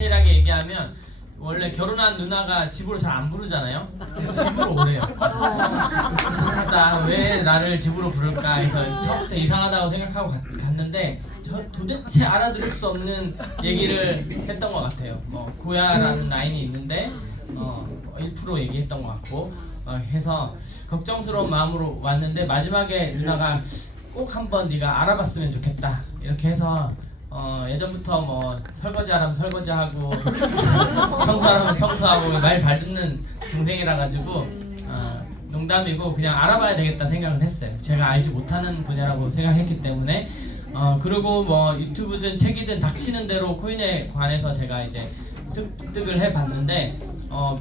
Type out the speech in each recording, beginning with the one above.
이라게 얘기하면 원래 결혼한 누나가 집으로 잘 안 부르잖아요. 집으로 오래요. 이상하다. 왜 나를 집으로 부를까 해서 처음부터 이상하다고 생각하고 갔는데 도대체 알아들을 수 없는 얘기를 했던 것 같아요. 고야라는 라인이 있는데 1% 얘기했던 것 같고 해서 걱정스러운 마음으로 왔는데 마지막에 누나가 꼭 한번 네가 알아봤으면 좋겠다 이렇게 해서 예전부터 설거지하라면 설거지하고 청소하라면 청소하고 말 잘 듣는 동생이라 가지고 농담이고 그냥 알아봐야 되겠다 생각을 했어요. 제가 알지 못하는 분야라고 생각했기 때문에 그리고 유튜브든 책이든 닥치는 대로 코인에 관해서 제가 이제 습득을 해봤는데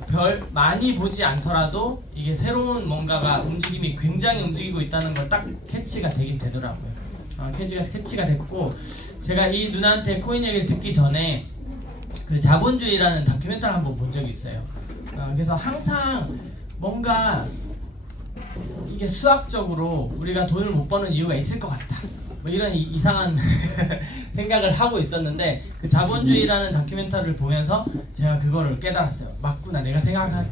별 많이 보지 않더라도 이게 새로운 뭔가가 움직임이 굉장히 움직이고 있다는 걸 딱 캐치가 되긴 되더라고요. 캐치가 됐고 제가 이 누나한테 코인 얘기를 듣기 전에 그 자본주의라는 다큐멘터리를 한번 본 적이 있어요. 그래서 항상 뭔가 이게 수학적으로 우리가 돈을 못 버는 이유가 있을 것 같다. 이런 이상한 생각을 하고 있었는데 그 자본주의라는 다큐멘터리를 보면서 제가 그거를 깨달았어요. 맞구나. 내가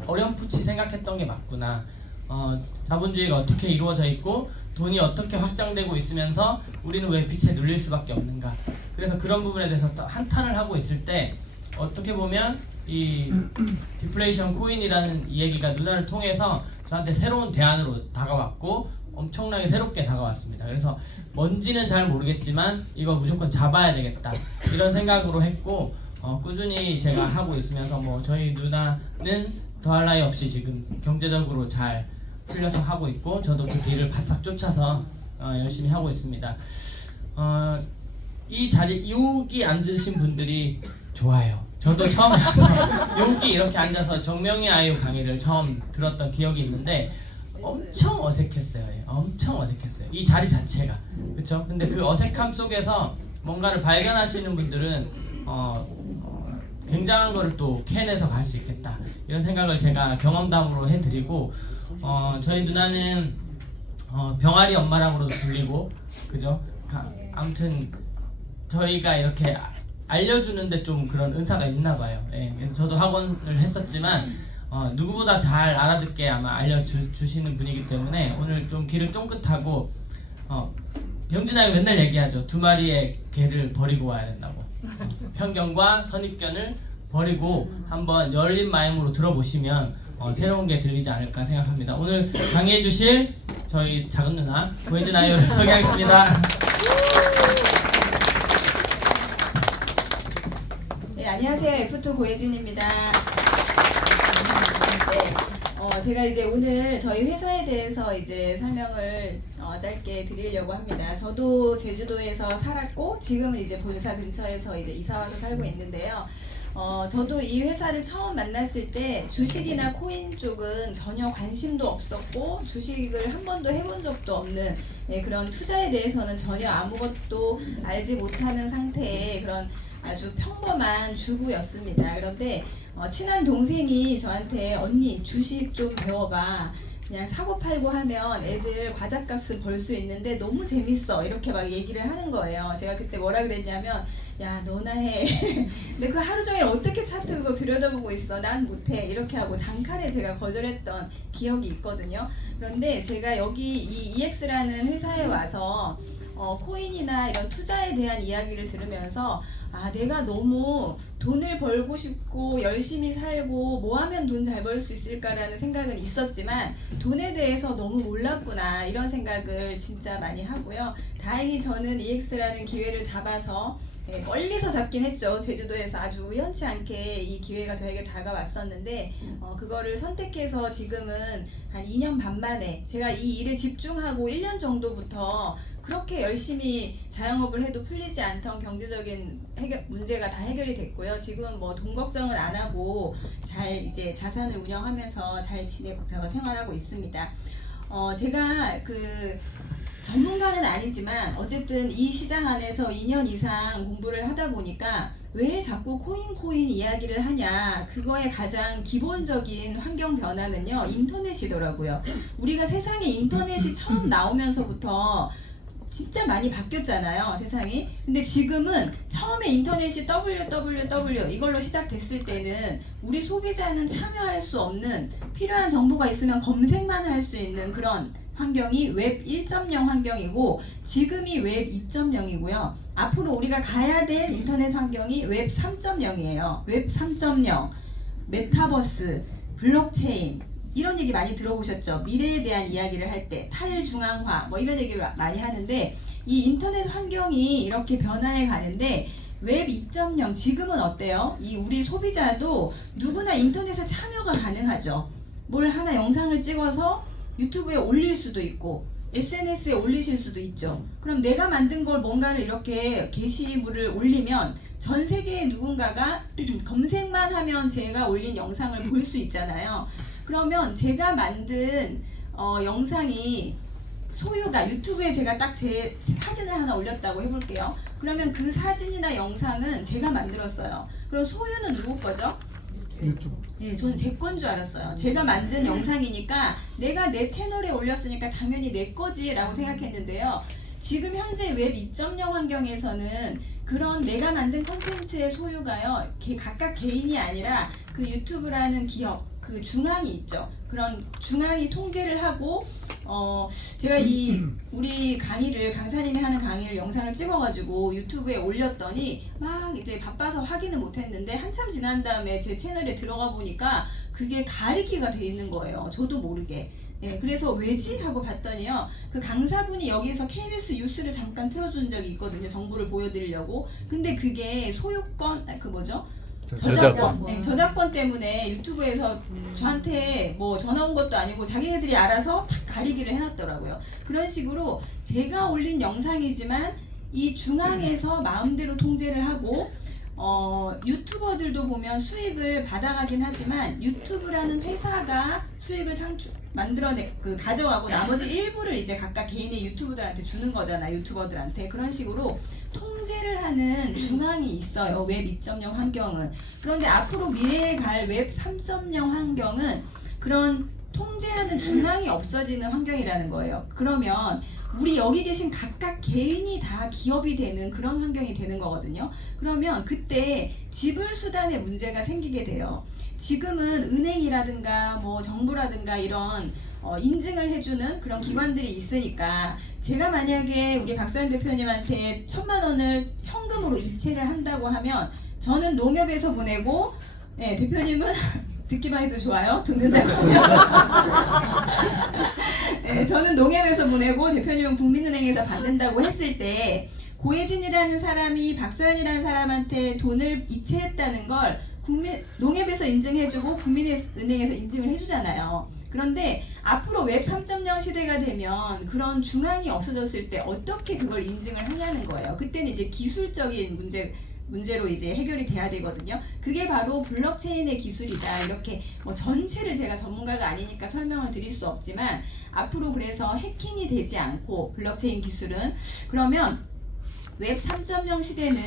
어렴풋이 생각했던 게 맞구나. 자본주의가 어떻게 이루어져 있고 돈이 어떻게 확장되고 있으면서 우리는 왜 빛에 눌릴 수밖에 없는가. 그래서 그런 부분에 대해서 한탄을 하고 있을 때 어떻게 보면 이 디플레이션 코인이라는 이 얘기가 누나를 통해서 저한테 새로운 대안으로 다가왔고 엄청나게 새롭게 다가왔습니다. 그래서 뭔지는 잘 모르겠지만 이거 무조건 잡아야 되겠다 이런 생각으로 했고 꾸준히 제가 하고 있으면서 저희 누나는 더할 나위 없이 지금 경제적으로 잘 풀려서 하고 있고 저도 그 뒤를 바싹 쫓아서 열심히 하고 있습니다. 이 자리 여기 앉으신 분들이 좋아요. 저도 처음 와서 여기 이렇게 앉아서 정명희 아이유 강의를 처음 들었던 기억이 있는데 엄청 어색했어요. 엄청 어색했어요. 이 자리 자체가. 그렇죠? 근데 그 어색함 속에서 뭔가를 발견하시는 분들은 굉장한 거를 또 캐내서 갈 수 있겠다. 이런 생각을 제가 경험담으로 해드리고 저희 누나는 병아리 엄마라고도 불리고 그죠? 아무튼 저희가 이렇게 알려주는데 좀 그런 은사가 있나 봐요. 그래서 저도 학원을 했었지만 누구보다 잘 알아듣게 아마 알려주시는 분이기 때문에 오늘 좀 귀를 쫑긋하고 병준아가 맨날 얘기하죠. 2마리의 개를 버리고 와야 된다고. 편견과 선입견을 버리고 한번 열린 마음으로 들어보시면 새로운 게 들리지 않을까 생각합니다. 오늘 강의해 주실 저희 작은 누나 고혜진 아이유를 소개하겠습니다. 네, 안녕하세요. F2 고혜진입니다. 네, 제가 이제 오늘 저희 회사에 대해서 이제 설명을 짧게 드리려고 합니다. 저도 제주도에서 살았고 지금은 이제 본사 근처에서 이제 이사와서 살고 있는데요. 저도 이 회사를 처음 만났을 때 주식이나 코인 쪽은 전혀 관심도 없었고 주식을 한 번도 해본 적도 없는 그런 투자에 대해서는 전혀 아무것도 알지 못하는 상태의 그런 아주 평범한 주부였습니다. 그런데 친한 동생이 저한테 언니 주식 좀 배워봐. 그냥 사고 팔고 하면 애들 과자값을 벌 수 있는데 너무 재밌어. 이렇게 막 얘기를 하는 거예요. 제가 그때 뭐라 그랬냐면 야 너나 해. 근데 그 하루 종일 어떻게 차트 그거 들여다보고 있어. 난 못해. 이렇게 하고 단칼에 제가 거절했던 기억이 있거든요. 그런데 제가 여기 이 EX라는 회사에 와서 코인이나 이런 투자에 대한 이야기를 들으면서 내가 너무 돈을 벌고 싶고 열심히 살고 뭐 하면 돈 잘 벌 수 있을까라는 생각은 있었지만 돈에 대해서 너무 몰랐구나 이런 생각을 진짜 많이 하고요. 다행히 저는 EX라는 기회를 잡아서 멀리서 잡긴 했죠. 제주도에서 아주 우연치 않게 이 기회가 저에게 다가왔었는데 그거를 선택해서 지금은 한 2년 반 만에 제가 이 일에 집중하고 1년 정도부터 그렇게 열심히 자영업을 해도 풀리지 않던 경제적인 문제가 다 해결이 됐고요. 지금 돈 걱정은 안 하고 잘 이제 자산을 운영하면서 잘 지내고 생활하고 있습니다. 제가 전문가는 아니지만 어쨌든 이 시장 안에서 2년 이상 공부를 하다 보니까 왜 자꾸 코인 이야기를 하냐, 그거의 가장 기본적인 환경 변화는요 인터넷이더라고요. 우리가 세상에 인터넷이 처음 나오면서부터 진짜 많이 바뀌었잖아요, 세상이. 근데 지금은 처음에 인터넷이 www 이걸로 시작됐을 때는 우리 소비자는 참여할 수 없는, 필요한 정보가 있으면 검색만 할 수 있는 그런 환경이 웹 1.0 환경이고, 지금이 웹 2.0이고요. 앞으로 우리가 가야 될 인터넷 환경이 웹 3.0이에요. 웹 3.0, 메타버스, 블록체인, 이런 얘기 많이 들어보셨죠? 미래에 대한 이야기를 할 때 탈중앙화 뭐 이런 얘기를 많이 하는데, 이 인터넷 환경이 이렇게 변화해 가는데 웹 2.0 지금은 어때요? 이 우리 소비자도 누구나 인터넷에 참여가 가능하죠. 뭘 하나 영상을 찍어서 유튜브에 올릴 수도 있고 SNS에 올리실 수도 있죠. 그럼 내가 만든 걸 뭔가를 이렇게 게시물을 올리면 전 세계의 누군가가 검색만 하면 제가 올린 영상을 볼 수 있잖아요. 그러면 제가 만든 영상이 소유가, 유튜브에 제가 딱 제 사진을 하나 올렸다고 해볼게요. 그러면 그 사진이나 영상은 제가 만들었어요. 그럼 소유는 누구 거죠? 네, 저는 제 건 줄 알았어요. 제가 만든 영상이니까 내가 내 채널에 올렸으니까 당연히 내 거지라고 생각했는데요. 지금 현재 웹 2.0 환경에서는 그런 내가 만든 콘텐츠의 소유가요, 각각 개인이 아니라 그 유튜브라는 기업, 그 중앙이 있죠. 그런 중앙이 통제를 하고, 제가 이 우리 강의를, 강사님이 하는 강의를 영상을 찍어가지고 유튜브에 올렸더니 막 이제 바빠서 확인을 못했는데 한참 지난 다음에 제 채널에 들어가 보니까 그게 가리기가 돼 있는 거예요. 저도 모르게. 네, 그래서 왜지? 하고 봤더니요, 그 강사분이 여기에서 KBS 뉴스를 잠깐 틀어준 적이 있거든요. 정보를 보여드리려고. 근데 그게 소유권, 그 뭐죠? 저작권. 네, 저작권 때문에 유튜브에서 저한테 뭐 전화 온 것도 아니고 자기네들이 알아서 탁 가리기를 해놨더라고요. 그런 식으로 제가 올린 영상이지만 이 중앙에서 마음대로 통제를 하고, 유튜버들도 보면 수익을 받아가긴 하지만 유튜브라는 회사가 수익을 가져가고 나머지 일부를 이제 각각 개인의 유튜브들한테 주는 거잖아, 유튜버들한테. 그런 식으로 통제를 하는 중앙이 있어요, 웹 2.0 환경은. 그런데 앞으로 미래에 갈 웹 3.0 환경은 그런 통제하는 중앙이 없어지는 환경이라는 거예요. 그러면 우리 여기 계신 각각 개인이 다 기업이 되는 그런 환경이 되는 거거든요. 그러면 그때 지불 수단의 문제가 생기게 돼요. 지금은 은행이라든가 뭐 정부라든가 이런 인증을 해주는 그런 기관들이 있으니까, 제가 만약에 우리 박사연 대표님한테 1,000만 원을 현금으로 이체를 한다고 하면 저는 농협에서 보내고, 네, 대표님은 듣기만 해도 좋아요. 돈 낸다고 하면. 네, 저는 농협에서 보내고 대표님은 국민은행에서 받는다고 했을 때, 고혜진이라는 사람이 박사연이라는 사람한테 돈을 이체했다는 걸 농협에서 인증해주고 국민은행에서 인증을 해주잖아요. 그런데 앞으로 웹 3.0 시대가 되면 그런 중앙이 없어졌을 때 어떻게 그걸 인증을 하냐는 거예요. 그때는 이제 기술적인 문제로 이제 해결이 돼야 되거든요. 그게 바로 블록체인의 기술이다. 이렇게 뭐 전체를 제가 전문가가 아니니까 설명을 드릴 수 없지만, 앞으로 그래서 해킹이 되지 않고 블록체인 기술은, 그러면 웹 3.0 시대는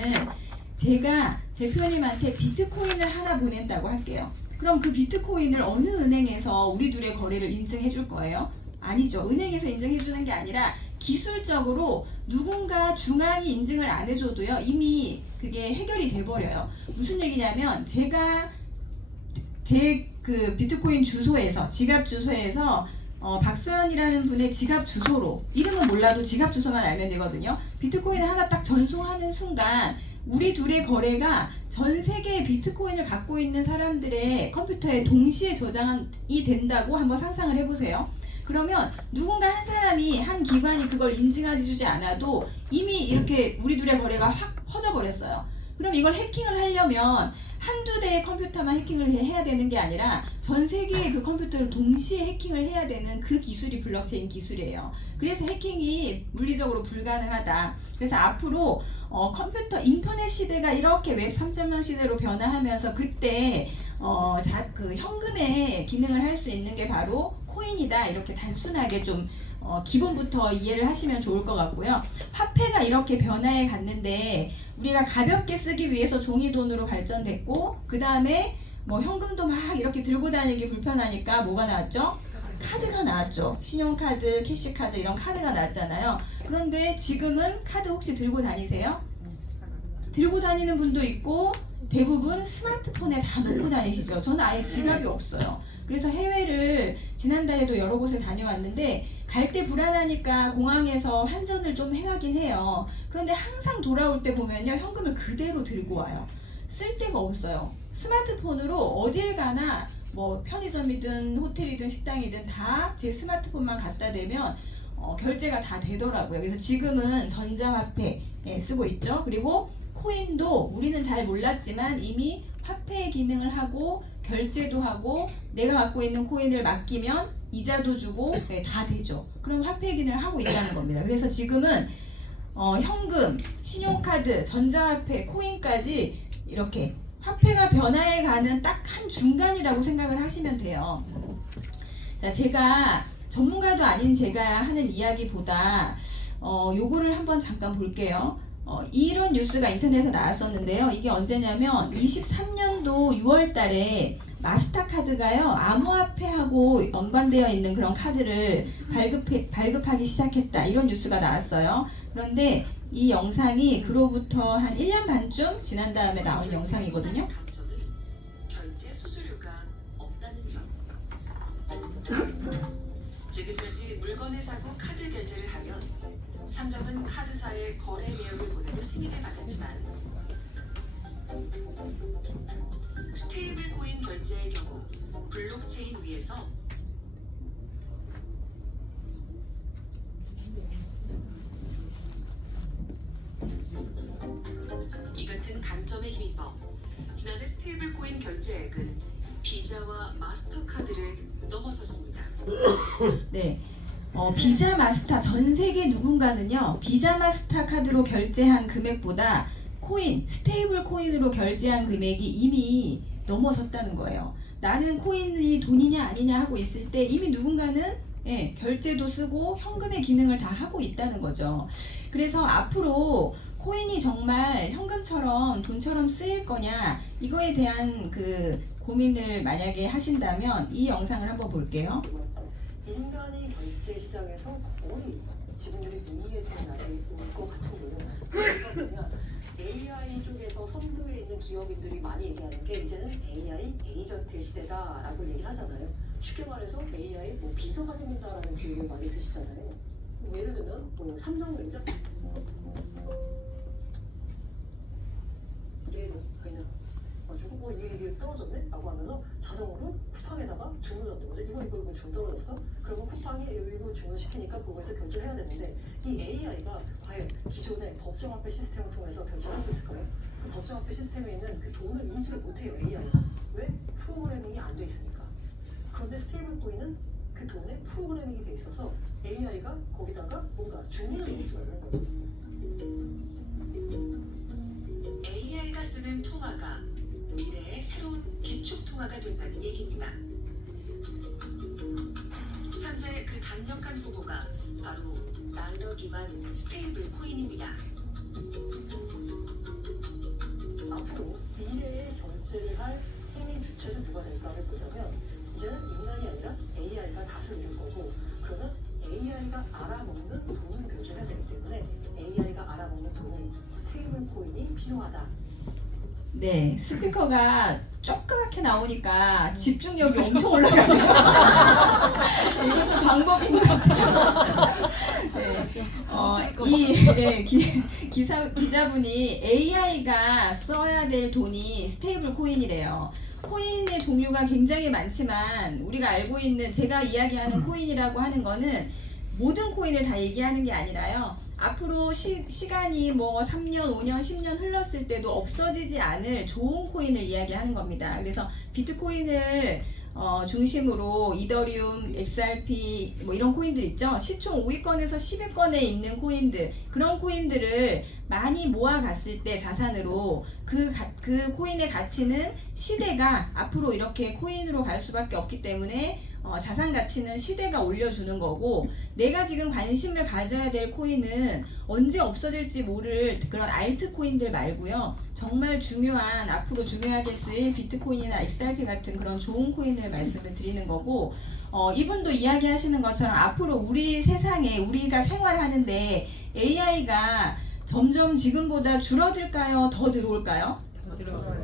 제가 대표님한테 비트코인을 하나 보낸다고 할게요. 그럼 그 비트코인을 어느 은행에서 우리 둘의 거래를 인증해 줄 거예요? 아니죠. 은행에서 인증해 주는 게 아니라 기술적으로 누군가 중앙이 인증을 안 해줘도요, 이미 그게 해결이 돼버려요. 무슨 얘기냐면, 제가 제 그 비트코인 주소에서, 지갑 주소에서 박사연이라는 분의 지갑 주소로, 이름은 몰라도 지갑 주소만 알면 되거든요. 비트코인을 하나 딱 전송하는 순간 우리 둘의 거래가 전 세계의 비트코인을 갖고 있는 사람들의 컴퓨터에 동시에 저장이 된다고 한번 상상을 해보세요. 그러면 누군가 한 사람이, 한 기관이 그걸 인증해 주지 않아도 이미 이렇게 우리 둘의 거래가 확 퍼져버렸어요. 그럼 이걸 해킹을 하려면 한두 대의 컴퓨터만 해킹을 해야 되는 게 아니라 전 세계의 그 컴퓨터를 동시에 해킹을 해야 되는 그 기술이 블록체인 기술이에요. 그래서 해킹이 물리적으로 불가능하다. 그래서 앞으로 컴퓨터, 인터넷 시대가 이렇게 웹 3.0 시대로 변화하면서 그때 그 현금의 기능을 할 수 있는 게 바로 코인이다. 이렇게 단순하게 좀 기본부터 이해를 하시면 좋을 것 같고요. 화폐가 이렇게 변화해 갔는데 우리가 가볍게 쓰기 위해서 종이돈으로 발전됐고, 그 다음에 뭐 현금도 막 이렇게 들고 다니기 불편하니까 뭐가 나왔죠? 카드가 나왔죠. 신용카드, 캐시카드 이런 카드가 나왔잖아요. 그런데 지금은 카드 혹시 들고 다니세요? 들고 다니는 분도 있고 대부분 스마트폰에 다 놓고 다니시죠. 저는 아예 지갑이 없어요. 그래서 해외를 지난달에도 여러 곳을 다녀왔는데 갈 때 불안하니까 공항에서 환전을 좀 해가긴 해요. 그런데 항상 돌아올 때 보면요, 현금을 그대로 들고 와요. 쓸 데가 없어요. 스마트폰으로 어딜 가나 뭐 편의점이든 호텔이든 식당이든 다 제 스마트폰만 갖다 대면 결제가 다 되더라고요. 그래서 지금은 전자화폐 쓰고 있죠. 그리고 코인도 우리는 잘 몰랐지만 이미 화폐 기능을 하고 결제도 하고 내가 갖고 있는 코인을 맡기면 이자도 주고 다 되죠. 그럼 화폐 기능을 하고 있다는 겁니다. 그래서 지금은 현금, 신용카드, 전자화폐, 코인까지 이렇게 화폐가 변화해가는 딱 한 중간이라고 생각을 하시면 돼요. 자, 제가 전문가도 아닌 제가 하는 이야기보다 요거를 한번 잠깐 볼게요. 이런 뉴스가 인터넷에 나왔었는데요. 이게 언제냐면 23년도 6월 달에 마스터카드가요, 암호화폐하고 연관되어 있는 그런 카드를 발급하기 시작했다. 이런 뉴스가 나왔어요. 그런데 이 영상이 그로부터 한 1년 반쯤 지난 다음에 나온 영상이거든요. 결제 수수료가 없다는 점. 지금까지 물건을 사고 카드 결제를 하면 참작은 카드사의 거래 내역을 보내고 승인을 받았지만 스테이블 코인 결제의 경우 블록체인 위에서 이 같은 강점에 힘입어 지난해 스테이블 코인 결제액은 비자와 마스터카드를 넘어섰습니다. 네. 비자 마스터 전 세계 누군가는요, 비자 마스터 카드로 결제한 금액보다 코인, 스테이블 코인으로 결제한 금액이 이미 넘어섰다는 거예요. 나는 코인이 돈이냐 아니냐 하고 있을 때 이미 누군가는 결제도 쓰고 현금의 기능을 다 하고 있다는 거죠. 그래서 앞으로 코인이 정말 현금처럼 돈처럼 쓰일 거냐, 이거에 대한 그 고민을 만약에 하신다면 이 영상을 한번 볼게요. 인간이 결제 시장에서 거의 지분들이 무리해지는 날이 올 것 같은데요. 그러니까 뭐냐, AI 쪽에서 선두에 있는 기업인들이 많이 얘기하는 게 이제는 AI 에이전트 시대다라고 얘기하잖아요. 쉽게 말해서 AI 뭐 비서가 생긴다라는 비유를 많이 쓰시잖아요. 뭐 예를 들면 뭐 삼성전자 그냥 가지고 뭐 이게 떨어졌네? 라고 하면서 자동으로 쿠팡에다가 주문하는 거죠. 이거 줄 떨어졌어? 그러면 쿠팡이 이거 주문시키니까 그거에서 결제를 해야 되는데 이 AI가 과연 기존의 법정화폐 시스템을 통해서 결제를 할 수 있을까요? 그 법정화폐 시스템에 있는 그 돈을 인지를 못해요, AI가. 왜? 프로그래밍이 안 돼 있으니까. 그런데 스테이블 코인은 그 돈에 프로그래밍이 돼 있어서 AI가 거기다가 뭔가 주문을 넣을 수가 있는 거죠. AI가 쓰는 통화가 미래의 새로운 기축 통화가 된다는 얘기입니다. 현재 그 강력한 후보가 바로 달러 기반 스테이블 코인입니다. 앞으로 미래의 결제를 할 행위 주체는 누가 될까를 보자면 이제는 인간이 아니라 AI가 다스릴 거고, 그러면 AI가 알아먹는 돈을 결제해야 되기 때문에 AI가 알아먹는 돈이 스테이블 코인이 필요하다. 네, 스피커가 조그맣게 나오니까 집중력이 엄청 올라가네요. 이것도 방법인 것 같아요. 네, 기자분이 AI가 써야 될 돈이 스테이블 코인이래요. 코인의 종류가 굉장히 많지만 우리가 알고 있는, 제가 이야기하는 코인이라고 하는 거는 모든 코인을 다 얘기하는 게 아니라요. 앞으로 시간이 뭐 3년, 5년, 10년 흘렀을 때도 없어지지 않을 좋은 코인을 이야기하는 겁니다. 그래서 비트코인을 중심으로 이더리움, XRP 뭐 이런 코인들 있죠. 시총 5위권에서 10위권에 있는 코인들, 그런 코인들을 많이 모아갔을 때 자산으로 그 코인의 가치는 시대가 앞으로 이렇게 코인으로 갈 수밖에 없기 때문에 자산 가치는 시대가 올려주는 거고, 내가 지금 관심을 가져야 될 코인은 언제 없어질지 모를 그런 알트 코인들 말고요. 정말 중요한, 앞으로 중요하게 쓰일 비트코인이나 XRP 같은 그런 좋은 코인을 말씀을 드리는 거고, 이분도 이야기하시는 것처럼 앞으로 우리 세상에 우리가 생활하는데 AI가 점점 지금보다 줄어들까요? 더 들어올까요?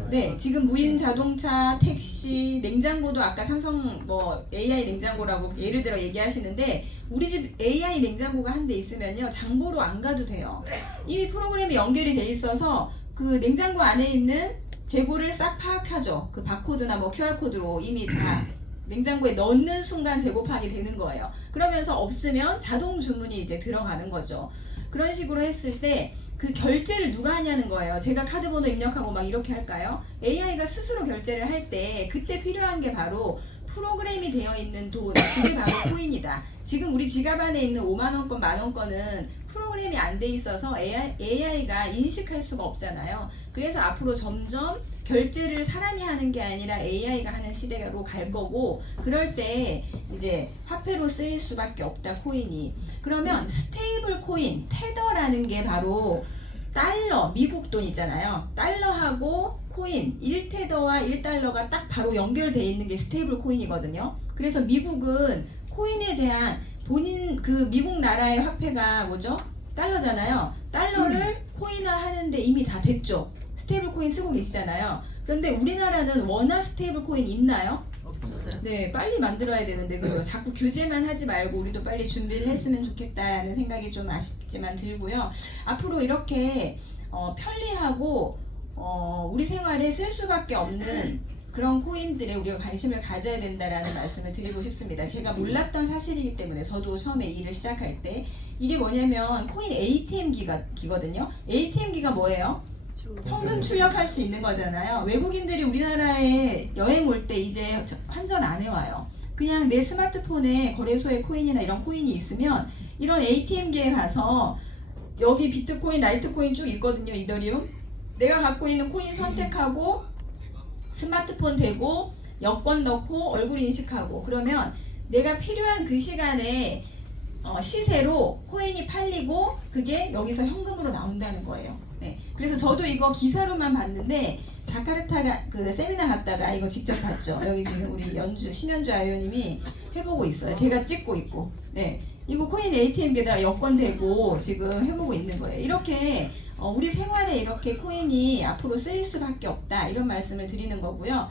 네, 지금 무인 자동차, 택시, 냉장고도 아까 삼성 AI 냉장고라고 예를 들어 얘기하시는데, 우리 집 AI 냉장고가 한 대 있으면요 장보러 안 가도 돼요. 이미 프로그램이 연결이 돼 있어서 그 냉장고 안에 있는 재고를 싹 파악하죠. 그 바코드나 QR코드로 이미 다 냉장고에 넣는 순간 재고 파악이 되는 거예요. 그러면서 없으면 자동 주문이 이제 들어가는 거죠. 그런 식으로 했을 때 그 결제를 누가 하냐는 거예요. 제가 카드 번호 입력하고 막 이렇게 할까요? AI가 스스로 결제를 할 때 그때 필요한 게 바로 프로그램이 되어 있는 돈, 그게 바로 코인이다. 지금 우리 지갑 안에 있는 5만원권, 만원권은 프로그램이 안 돼 있어서 AI가 인식할 수가 없잖아요. 그래서 앞으로 점점 결제를 사람이 하는 게 아니라 AI가 하는 시대로 갈 거고, 그럴 때 이제 화폐로 쓰일 수밖에 없다, 코인이. 그러면 스테이블 코인, 테더라는 게 바로 달러, 미국 돈 있잖아요. 달러하고 코인, 1테더와 1달러가 딱 바로 연결되어 있는 게 스테이블 코인이거든요. 그래서 미국은 코인에 대한 본인 그 미국 나라의 화폐가 뭐죠? 달러잖아요. 달러를 코인화 하는데 이미 다 됐죠. 스테이블 코인 쓰고 계시잖아요. 그런데 우리나라는 원화 스테이블 코인 있나요? 없어요. 네, 빨리 만들어야 되는데 그죠? 자꾸 규제만 하지 말고 우리도 빨리 준비를 했으면 좋겠다라는 생각이 좀 아쉽지만 들고요. 앞으로 이렇게 편리하고 우리 생활에 쓸 수밖에 없는 그런 코인들에 우리가 관심을 가져야 된다라는 말씀을 드리고 싶습니다. 제가 몰랐던 사실이기 때문에 저도 처음에 일을 시작할 때 이게 뭐냐면 코인 ATM 기거든요. ATM 기가 뭐예요? 현금 출력할 수 있는 거잖아요. 외국인들이 우리나라에 여행 올 때 이제 환전 안 해와요. 그냥 내 스마트폰에 거래소에 코인이나 이런 코인이 있으면 이런 ATM기에 가서 여기 비트코인, 라이트코인 쭉 있거든요. 이더리움. 내가 갖고 있는 코인 선택하고 스마트폰 대고 여권 넣고 얼굴 인식하고 그러면 내가 필요한 그 시간에 시세로 코인이 팔리고 그게 여기서 현금으로 나온다는 거예요. 네. 그래서 저도 이거 기사로만 봤는데 자카르타 그 세미나 갔다가 이거 직접 봤죠. 여기 지금 우리 심연주 아이오님이 해보고 있어요. 제가 찍고 있고. 네. 이거 코인 ATM기에다가 여권 대고 지금 해보고 있는 거예요. 이렇게 우리 생활에 이렇게 코인이 앞으로 쓰일 수밖에 없다 이런 말씀을 드리는 거고요.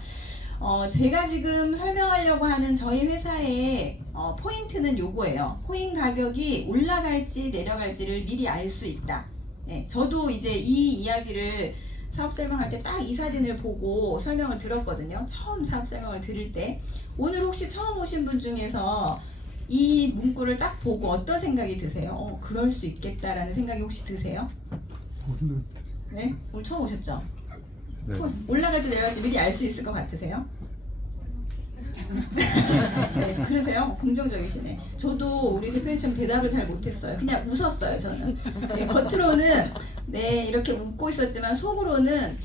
제가 지금 설명하려고 하는 저희 회사의 포인트는 요거예요. 코인 가격이 올라갈지 내려갈지를 미리 알 수 있다. 네, 저도 이제 이 이야기를 사업 설명할 때 딱 이 사진을 보고 설명을 들었거든요. 처음 사업 설명을 들을 때. 오늘 혹시 처음 오신 분 중에서 이 문구를 딱 보고 어떤 생각이 드세요? 그럴 수 있겠다라는 생각이 혹시 드세요? 네? 오늘 처음 오셨죠? 네. 올라갈지 내려갈지 미리 알 수 있을 것 같으세요? 네, 그러세요? 긍정적이시네. 저도 우리 대표님처럼 대답을 잘 못했어요. 그냥 웃었어요, 저는. 네, 겉으로는 네 이렇게 웃고 있었지만 속으로는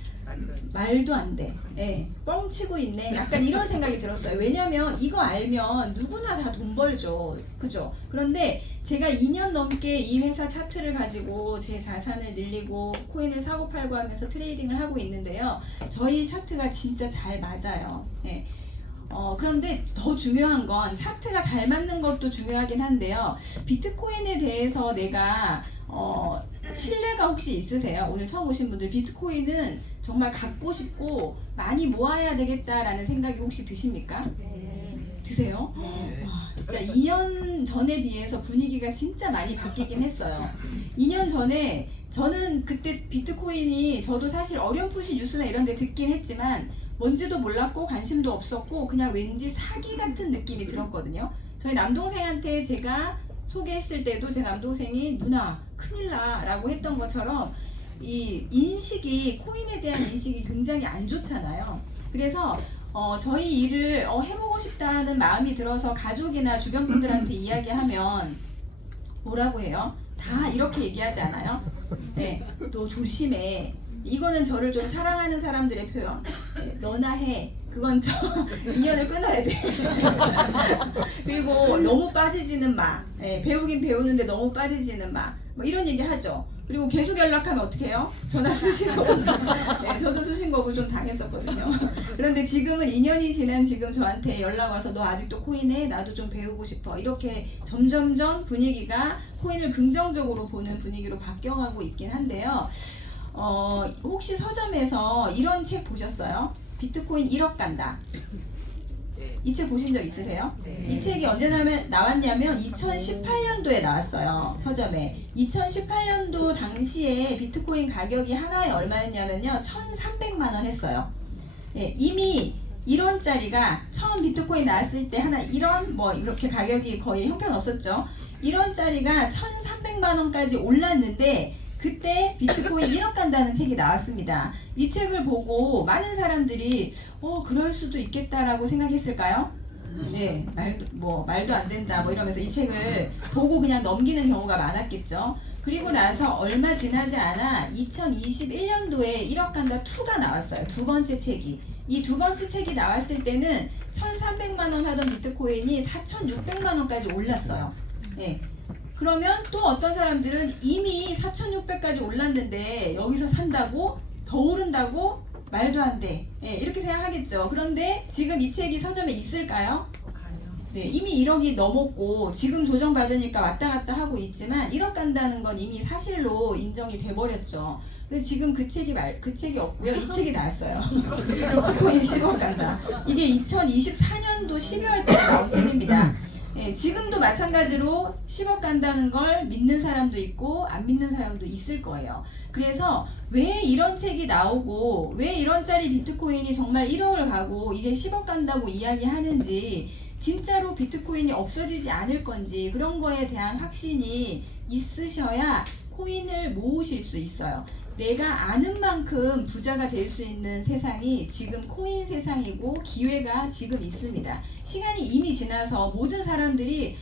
말도 안 돼. 네, 뻥치고 있네. 약간 이런 생각이 들었어요. 왜냐면 이거 알면 누구나 다 돈 벌죠. 그죠? 그런데 제가 2년 넘게 이 회사 차트를 가지고 제 자산을 늘리고 코인을 사고 팔고 하면서 트레이딩을 하고 있는데요. 저희 차트가 진짜 잘 맞아요. 네. 그런데 더 중요한 건 차트가 잘 맞는 것도 중요하긴 한데요. 비트코인에 대해서 내가 신뢰가 혹시 있으세요? 오늘 처음 오신 분들 비트코인은 정말 갖고 싶고 많이 모아야 되겠다라는 생각이 혹시 드십니까? 드세요? 와, 진짜 2년 전에 비해서 분위기가 진짜 많이 바뀌긴 했어요. 2년 전에 저는 그때 비트코인이 저도 사실 어렴풋이 뉴스나 이런 데 듣긴 했지만 뭔지도 몰랐고 관심도 없었고 그냥 왠지 사기 같은 느낌이 들었거든요. 저희 남동생한테 제가 소개했을 때도 제 남동생이 누나 큰일 나 라고 했던 것처럼 이 인식이 코인에 대한 인식이 굉장히 안 좋잖아요. 그래서 저희 일을 해보고 싶다는 마음이 들어서 가족이나 주변 분들한테 이야기하면 뭐라고 해요? 다 이렇게 얘기하지 않아요? 네, 너 조심해. 이거는 저를 좀 사랑하는 사람들의 표현. 네, 너나 해. 그건 저 인연을 끊어야 돼. 그리고 너무 빠지지는 마. 네, 배우긴 배우는데 너무 빠지지는 마. 뭐 이런 얘기 하죠. 그리고 계속 연락하면 어떻게 해요? 전화 수신거. 네, 저도 수신거부 좀 당했었거든요. 그런데 지금은 2년이 지난 지금 저한테 연락 와서 너 아직도 코인해? 나도 좀 배우고 싶어. 이렇게 점점점 분위기가 코인을 긍정적으로 보는 분위기로 바뀌어가고 있긴 한데요. 혹시 서점에서 이런 책 보셨어요? 비트코인 1억 간다. 이 책 보신 적 있으세요? 이 책이 언제 나왔냐면 2018년도에 나왔어요. 서점에. 2018년도 당시에 비트코인 가격이 하나에 얼마였냐면요. 1,300만 원 했어요. 네, 이미 1원짜리가 처음 비트코인 나왔을 때 하나 1원 뭐 이렇게 가격이 거의 형편없었죠. 1원짜리가 1,300만 원까지 올랐는데 그때 비트코인 1억 간다는 책이 나왔습니다. 이 책을 보고 많은 사람들이 그럴 수도 있겠다라고 생각했을까요? 네, 말도 안 된다 뭐 이러면서 이 책을 보고 그냥 넘기는 경우가 많았겠죠. 그리고 나서 얼마 지나지 않아 2021년도에 1억 간다 2가 나왔어요. 두 번째 책이. 이 두 번째 책이 나왔을 때는 1,300만 원 하던 비트코인이 4,600만 원까지 올랐어요. 네. 그러면 또 어떤 사람들은 이미 4,600까지 올랐는데 여기서 산다고? 더 오른다고? 말도 안 돼. 네, 이렇게 생각하겠죠. 그런데 지금 이 책이 서점에 있을까요? 네, 이미 1억이 넘었고 지금 조정받으니까 왔다 갔다 하고 있지만 1억 간다는 건 이미 사실로 인정이 돼버렸죠. 근데 지금 그 책이 없고요. 이 책이 나왔어요. 비트코인 10억 간다. 이게 2024년도 12월 달에 나온 책입니다. 예, 지금도 마찬가지로 10억 간다는 걸 믿는 사람도 있고 안 믿는 사람도 있을 거예요. 그래서 왜 이런 책이 나오고 왜 이런짜리 비트코인이 정말 1억을 가고 이제 10억 간다고 이야기하는지 진짜로 비트코인이 없어지지 않을 건지 그런 거에 대한 확신이 있으셔야 코인을 모으실 수 있어요. 내가 아는 만큼 부자가 될 수 있는 세상이 지금 코인 세상이고 기회가 지금 있습니다. 시간이 이미 지나서 모든 사람들이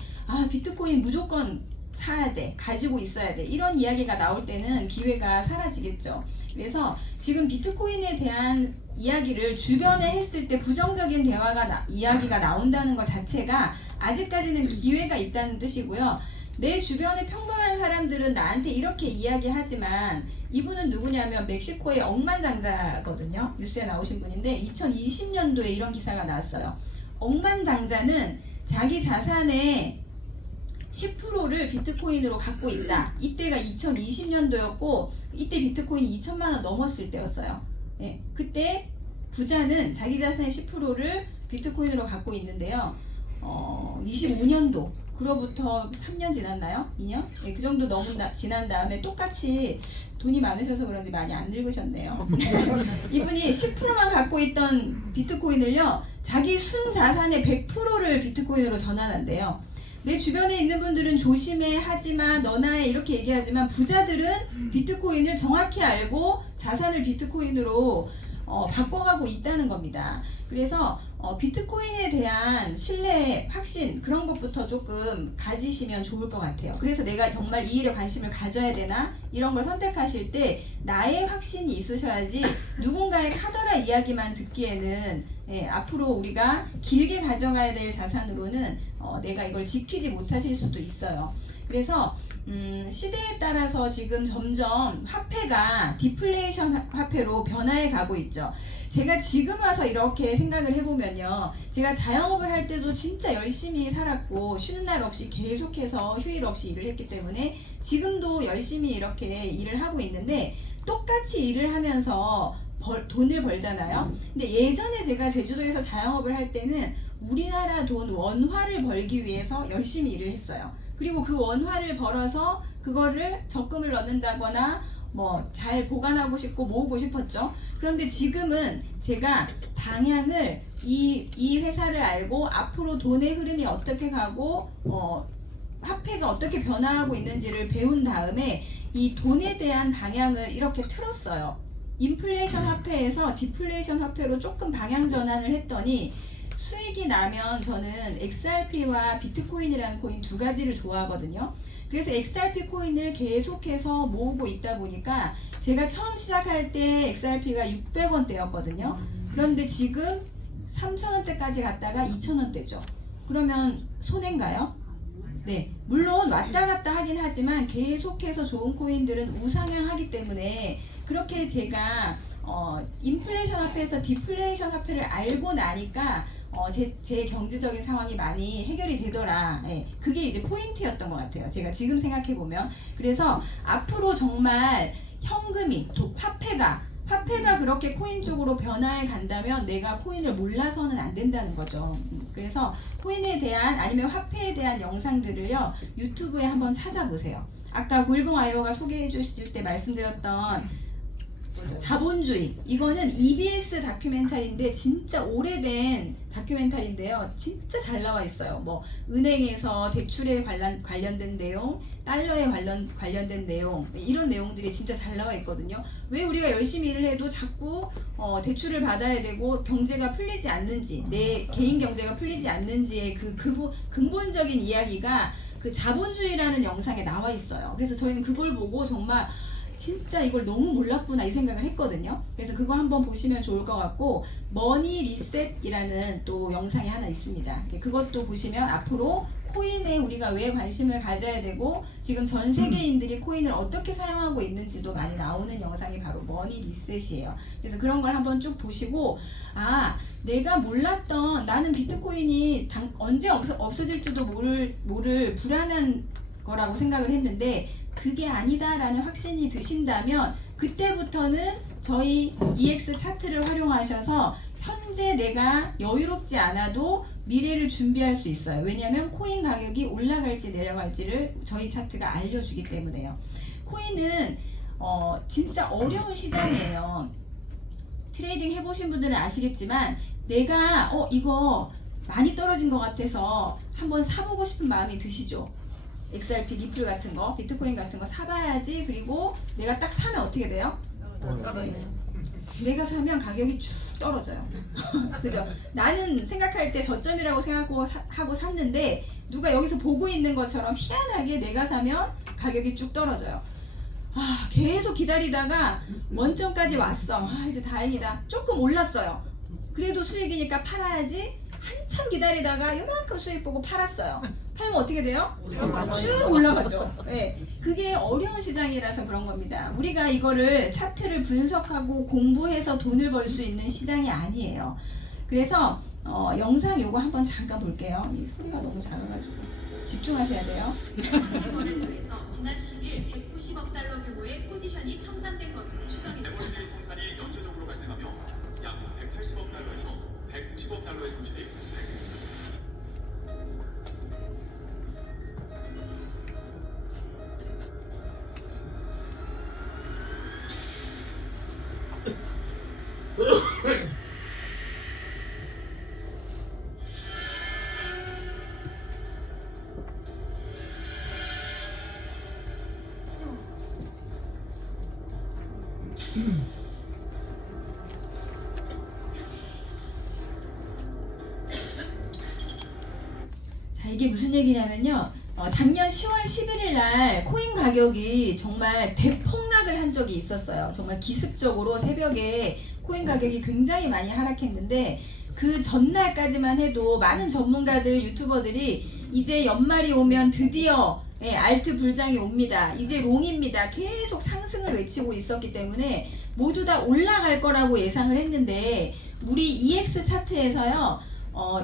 비트코인 무조건 사야 돼, 가지고 있어야 돼 이런 이야기가 나올 때는 기회가 사라지겠죠. 그래서 지금 비트코인에 대한 이야기를 주변에 했을 때 부정적인 이야기가 나온다는 것 자체가 아직까지는 기회가 있다는 뜻이고요. 내 주변의 평범한 사람들은 나한테 이렇게 이야기하지만 이분은 누구냐면 멕시코의 억만장자거든요. 뉴스에 나오신 분인데 2020년도에 이런 기사가 나왔어요. 억만장자는 자기 자산의 10%를 비트코인으로 갖고 있다. 이때가 2020년도였고 이때 비트코인이 2천만 원 넘었을 때였어요. 예, 그때 부자는 자기 자산의 10%를 비트코인으로 갖고 있는데요. 25년도 그로부터 3년 지났나요? 2년? 네, 그 정도 지난 다음에 똑같이 돈이 많으셔서 그런지 많이 안 늙으셨네요. 이분이 10%만 갖고 있던 비트코인을요, 자기 순 자산의 100%를 비트코인으로 전환한대요. 내 주변에 있는 분들은 조심해, 하지마, 너나 해 이렇게 얘기하지만 부자들은 비트코인을 정확히 알고 자산을 비트코인으로 바꿔가고 있다는 겁니다. 그래서 비트코인에 대한 신뢰, 확신 그런 것부터 조금 가지시면 좋을 것 같아요. 그래서 내가 정말 이 일에 관심을 가져야 되나 이런 걸 선택하실 때 나의 확신이 있으셔야지 누군가의 카더라 이야기만 듣기에는 앞으로 우리가 길게 가져가야 될 자산으로는 내가 이걸 지키지 못하실 수도 있어요. 그래서 시대에 따라서 지금 점점 화폐가 디플레이션 화폐로 변화해 가고 있죠. 제가 지금 와서 이렇게 생각을 해보면요, 제가 자영업을 할 때도 진짜 열심히 살았고 쉬는 날 없이 계속해서 휴일 없이 일을 했기 때문에 지금도 열심히 이렇게 일을 하고 있는데 똑같이 일을 하면서 돈을 벌잖아요. 근데 예전에 제가 제주도에서 자영업을 할 때는 우리나라 돈 원화를 벌기 위해서 열심히 일을 했어요. 그리고 그 원화를 벌어서 그거를 적금을 넣는다거나 뭐 잘 보관하고 싶고 모으고 싶었죠. 그런데 지금은 제가 방향을 이 회사를 알고 앞으로 돈의 흐름이 어떻게 가고 화폐가 어떻게 변화하고 있는지를 배운 다음에 이 돈에 대한 방향을 이렇게 틀었어요. 인플레이션 화폐에서 디플레이션 화폐로 조금 방향 전환을 했더니 수익이 나면 저는 XRP와 비트코인이라는 코인 두 가지를 좋아하거든요. 그래서 XRP 코인을 계속해서 모으고 있다 보니까 제가 처음 시작할 때 XRP가 600원대였거든요. 그런데 지금 3,000원대까지 갔다가 2,000원대죠. 그러면 손해인가요? 네, 물론 왔다 갔다 하긴 하지만 계속해서 좋은 코인들은 우상향하기 때문에 그렇게 제가 인플레이션 화폐에서 디플레이션 화폐를 알고 나니까 제 경제적인 상황이 많이 해결이 되더라. 예, 그게 이제 포인트였던 것 같아요. 제가 지금 생각해 보면. 그래서 앞으로 정말 현금이 화폐가 그렇게 코인 쪽으로 변화해 간다면 내가 코인을 몰라서는 안 된다는 거죠. 그래서 코인에 대한 아니면 화폐에 대한 영상들을요 유튜브에 한번 찾아보세요. 아까 고일봉 아이오가 소개해 주실 때 말씀드렸던 자본주의, 이거는 EBS 다큐멘터리인데 진짜 오래된 다큐멘터리인데요. 진짜 잘 나와 있어요. 뭐 은행에서 대출에 관련된 내용, 달러에 관련된 내용, 이런 내용들이 진짜 잘 나와 있거든요. 왜 우리가 열심히 일을 해도 자꾸 대출을 받아야 되고 경제가 풀리지 않는지, 내 개인 경제가 풀리지 않는지의 그 근본적인 이야기가 그 자본주의라는 영상에 나와 있어요. 그래서 저희는 그걸 보고 정말 진짜 이걸 너무 몰랐구나 이 생각을 했거든요. 그래서 그거 한번 보시면 좋을 것 같고, 머니 리셋이라는 또 영상이 하나 있습니다. 그것도 보시면 앞으로 코인에 우리가 왜 관심을 가져야 되고 지금 전 세계인들이 코인을 어떻게 사용하고 있는지도 많이 나오는 영상이 바로 머니 리셋이에요. 그래서 그런 걸 한번 쭉 보시고, 내가 몰랐던, 나는 비트코인이 언제 없어질지도 모를 불안한 거라고 생각을 했는데 그게 아니다라는 확신이 드신다면 그때부터는 저희 EX 차트를 활용하셔서 현재 내가 여유롭지 않아도 미래를 준비할 수 있어요. 왜냐하면 코인 가격이 올라갈지 내려갈지를 저희 차트가 알려주기 때문에요. 코인은 진짜 어려운 시장이에요. 트레이딩 해보신 분들은 아시겠지만 내가 이거 많이 떨어진 것 같아서 한번 사보고 싶은 마음이 드시죠. XRP, 리플 같은 거, 비트코인 같은 거 사봐야지. 그리고 내가 딱 사면 어떻게 돼요? 내가 사면 가격이 쭉 떨어져요. 그죠? 나는 생각할 때 저점이라고 생각하고 샀는데 누가 여기서 보고 있는 것처럼 희한하게 내가 사면 가격이 쭉 떨어져요. 계속 기다리다가 원점까지 왔어. 이제 다행이다. 조금 올랐어요. 그래도 수익이니까 팔아야지. 한참 기다리다가 요만큼 수익 보고 팔았어요. 팔면 어떻게 돼요? 쭉 올라가죠. 네, 그게 어려운 시장이라서 그런 겁니다. 우리가 이거를 차트를 분석하고 공부해서 돈을 벌 수 있는 시장이 아니에요. 그래서 영상 요거 한번 잠깐 볼게요. 이 소리가 너무 작아가지고 집중하셔야 돼요. 지난 10일 190억 달러 규모의 포지션이 청산된 것으로 추정됩니다. 레버리지 청산이 연쇄적으로 발생하며 약 180억 달러에서 190억 달러의 손실이 발생했습니다. 자, 이게 무슨 얘기냐면요. 작년 10월 11일 날 코인 가격이 정말 대폭락을 한 적이 있었어요. 정말 기습적으로 새벽에 코인 가격이 굉장히 많이 하락했는데 그 전날까지만 해도 많은 전문가들, 유튜버들이 이제 연말이 오면 드디어 알트 불장이 옵니다. 이제 롱입니다. 계속 상승을 외치고 있었기 때문에 모두 다 올라갈 거라고 예상을 했는데 우리 EX 차트에서요.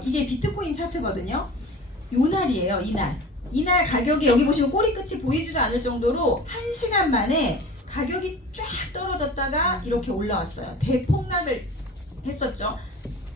이게 비트코인 차트거든요. 요 날이에요. 이날 가격이 여기 보시면 꼬리 끝이 보이지도 않을 정도로 1시간 만에 가격이 쫙 떨어졌다가 이렇게 올라왔어요. 대폭락을 했었죠.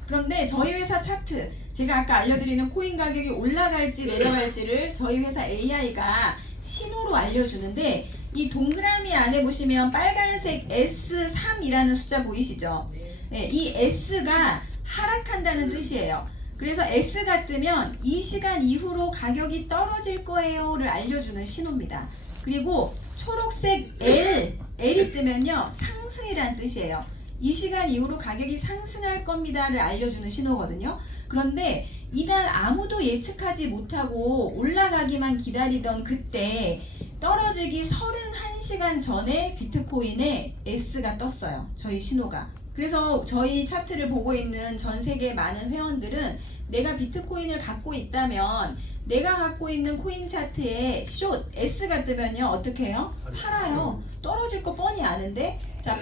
그런데 저희 회사 차트, 제가 아까 알려드리는 코인 가격이 올라갈지 내려갈지를 저희 회사 AI가 신호로 알려주는데 이 동그라미 안에 보시면 빨간색 S3이라는 숫자 보이시죠? 네, 이 S가 하락한다는 뜻이에요. 그래서 S가 뜨면 이 시간 이후로 가격이 떨어질 거예요를 알려주는 신호입니다. 그리고 초록색 L이 뜨면요 상승이라는 뜻이에요. 이 시간 이후로 가격이 상승할 겁니다를 알려주는 신호거든요. 그런데 이날 아무도 예측하지 못하고 올라가기만 기다리던 그때 떨어지기 31시간 전에 비트코인에 S가 떴어요. 저희 신호가. 그래서 저희 차트를 보고 있는 전 세계 많은 회원들은 내가 비트코인을 갖고 있다면 내가 갖고 있는 코인 차트에 숏 S가 뜨면요 어떻게 해요? 팔아요. 떨어질 거 뻔히 아는데 자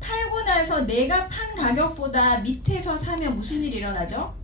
팔고 나서 내가 판 가격보다 밑에서 사면 무슨 일이 일어나죠?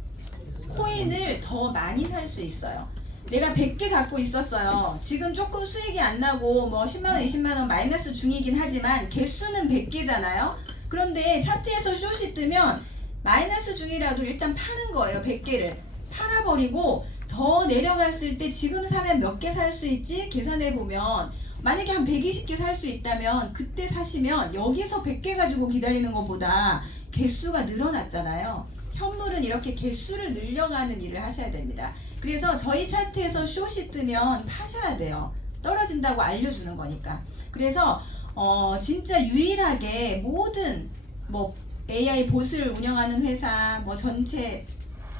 코인을 더 많이 살 수 있어요. 내가 100개 갖고 있었어요. 지금 조금 수익이 안 나고 뭐 10만원 20만원 마이너스 중이긴 하지만 개수는 100개잖아요. 그런데 차트에서 숏이 뜨면 마이너스 중이라도 일단 파는 거예요. 100개를 팔아버리고 더 내려갔을 때 지금 사면 몇 개 살 수 있지? 계산해 보면 만약에 한 120개 살 수 있다면 그때 사시면 여기서 100개 가지고 기다리는 것보다 개수가 늘어났잖아요. 현물은 이렇게 개수를 늘려가는 일을 하셔야 됩니다. 그래서 저희 차트에서 숏이 뜨면 파셔야 돼요. 떨어진다고 알려주는 거니까. 그래서 진짜 유일하게 모든 뭐 AI 봇을 운영하는 회사, 뭐 전체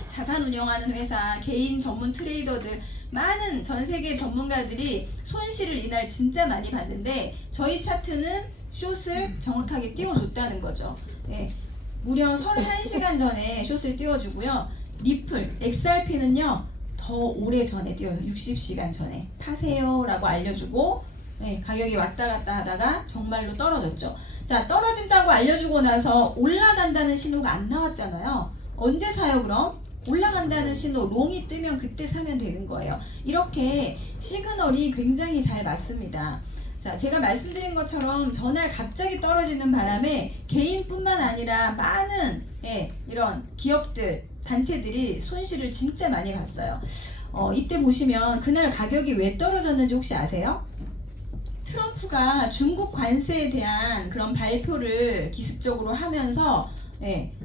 자산 운영하는 회사, 개인 전문 트레이더들 많은 전 세계 전문가들이 손실을 이날 진짜 많이 봤는데 저희 차트는 숏을 정확하게 띄워줬다는 거죠. 네. 무려 31시간 전에 숏을 띄워주고요. 리플, XRP는요 더 오래 전에 띄워서 60시간 전에 파세요 라고 알려주고 네, 가격이 왔다 갔다 하다가 정말로 떨어졌죠. 자, 떨어진다고 알려주고 나서 올라간다는 신호가 안 나왔잖아요. 언제 사요 그럼? 올라간다는 신호, 롱이 뜨면 그때 사면 되는 거예요. 이렇게 시그널이 굉장히 잘 맞습니다. 자, 제가 말씀드린 것처럼 전날 갑자기 떨어지는 바람에 개인뿐만 아니라 많은 이런 기업들, 단체들이 손실을 진짜 많이 봤어요. 이때 보시면 그날 가격이 왜 떨어졌는지 혹시 아세요? 트럼프가 중국 관세에 대한 그런 발표를 기습적으로 하면서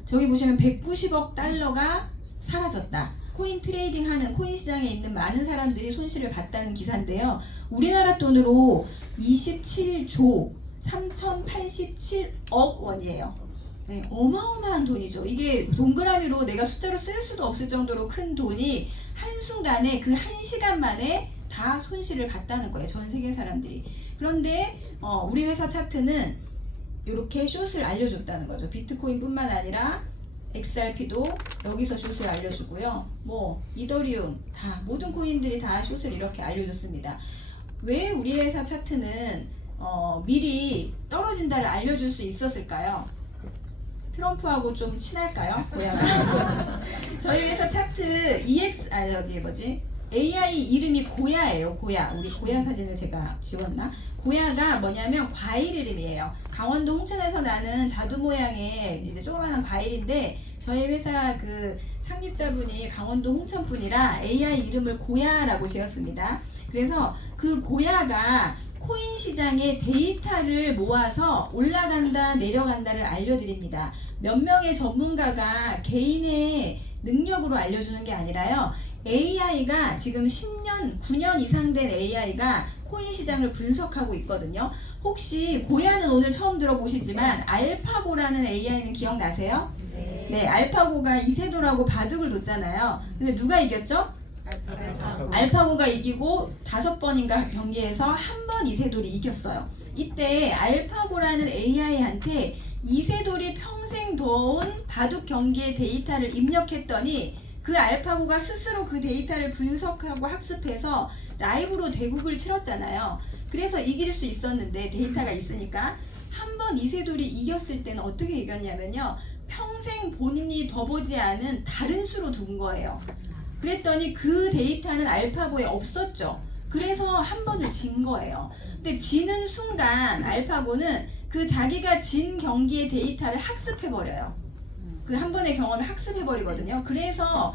저기 보시면 190억 달러가 사라졌다. 코인 트레이딩 하는 코인 시장에 있는 많은 사람들이 손실을 봤다는 기사인데요. 우리나라 돈으로 27조 3087억 원이에요. 네, 어마어마한 돈이죠. 이게 동그라미로 내가 숫자로 쓸 수도 없을 정도로 큰 돈이 한순간에 그 1시간 만에 다 손실을 봤다는 거예요. 전 세계 사람들이. 그런데 우리 회사 차트는 이렇게 숏을 알려줬다는 거죠. 비트코인뿐만 아니라 XRP도 여기서 숏을 알려주고요. 뭐 이더리움 다 모든 코인들이 다 숏을 이렇게 알려줬습니다. 왜 우리 회사 차트는 미리 떨어진다를 알려줄 수 있었을까요? 트럼프하고 좀 친할까요? 고야가. 저희 회사 차트 AI 이름이 고야예요. 고야. 우리 고야 사진을 제가 지웠나? 고야가 뭐냐면 과일 이름이에요. 강원도 홍천에서 나는 자두 모양의 이제 조그마한 과일인데 저희 회사 그 창립자분이 강원도 홍천 분이라 AI 이름을 고야라고 지었습니다. 그래서 그 고야가 코인 시장의 데이터를 모아서 올라간다 내려간다를 알려드립니다. 몇 명의 전문가가 개인의 능력으로 알려주는 게 아니라요. AI가 지금 10년, 9년 이상 된 AI가 코인 시장을 분석하고 있거든요. 혹시 고야는 오늘 처음 들어보시지만 알파고라는 AI는 기억나세요? 네, 알파고가 이세돌하고 바둑을 뒀잖아요. 근데 누가 이겼죠? 알파고가 이기고 5번인가 경기에서 한 번 이세돌이 이겼어요. 이때 알파고라는 AI한테 이세돌이 평생 둬온 바둑 경기의 데이터를 입력했더니 그 알파고가 스스로 그 데이터를 분석하고 학습해서 라이브로 대국을 치렀잖아요. 그래서 이길 수 있었는데 데이터가 있으니까 한 번 이세돌이 이겼을 때는 어떻게 이겼냐면요. 평생 본인이 둬보지 않은 다른 수로 둔 거예요. 그랬더니 그 데이터는 알파고에 없었죠. 그래서 한 번을 진 거예요. 근데 지는 순간 알파고는 그 자기가 진 경기의 데이터를 학습해버려요. 그 한 번의 경험을 학습해버리거든요. 그래서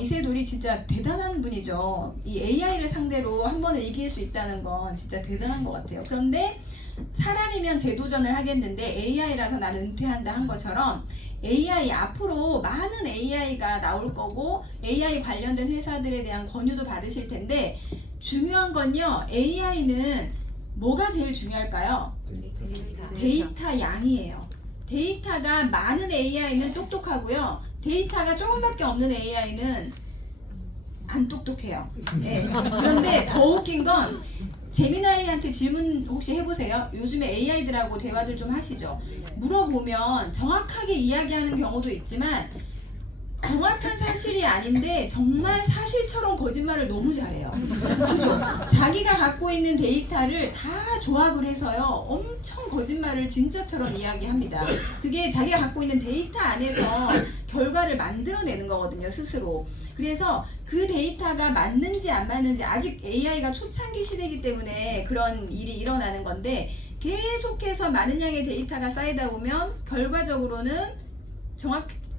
이세돌이 진짜 대단한 분이죠. 이 AI를 상대로 한 번을 이길 수 있다는 건 진짜 대단한 것 같아요. 그런데 사람이면 재도전을 하겠는데 AI라서 나는 은퇴한다 한 것처럼 AI 앞으로 많은 AI가 나올 거고 AI 관련된 회사들에 대한 권유도 받으실 텐데 중요한 건요. AI는 뭐가 제일 중요할까요? 데이터 양이에요. 데이터가 많은 AI는 똑똑하고요. 데이터가 조금밖에 없는 AI는 안 똑똑해요. 예. 그런데 더 웃긴 건 제미나이한테 질문 혹시 해보세요. 요즘에 AI들하고 대화들 좀 하시죠. 물어보면 정확하게 이야기하는 경우도 있지만 정확한 사실이 아닌데 정말 사실처럼 거짓말을 너무 잘해요. 그죠? 자기가 갖고 있는 데이터를 다 조합을 해서요. 엄청 거짓말을 진짜처럼 이야기합니다. 그게 자기가 갖고 있는 데이터 안에서 결과를 만들어내는 거거든요. 스스로. 그래서 그 데이터가 맞는지 안 맞는지 아직 AI가 초창기 시대이기 때문에 그런 일이 일어나는 건데 계속해서 많은 양의 데이터가 쌓이다 보면 결과적으로는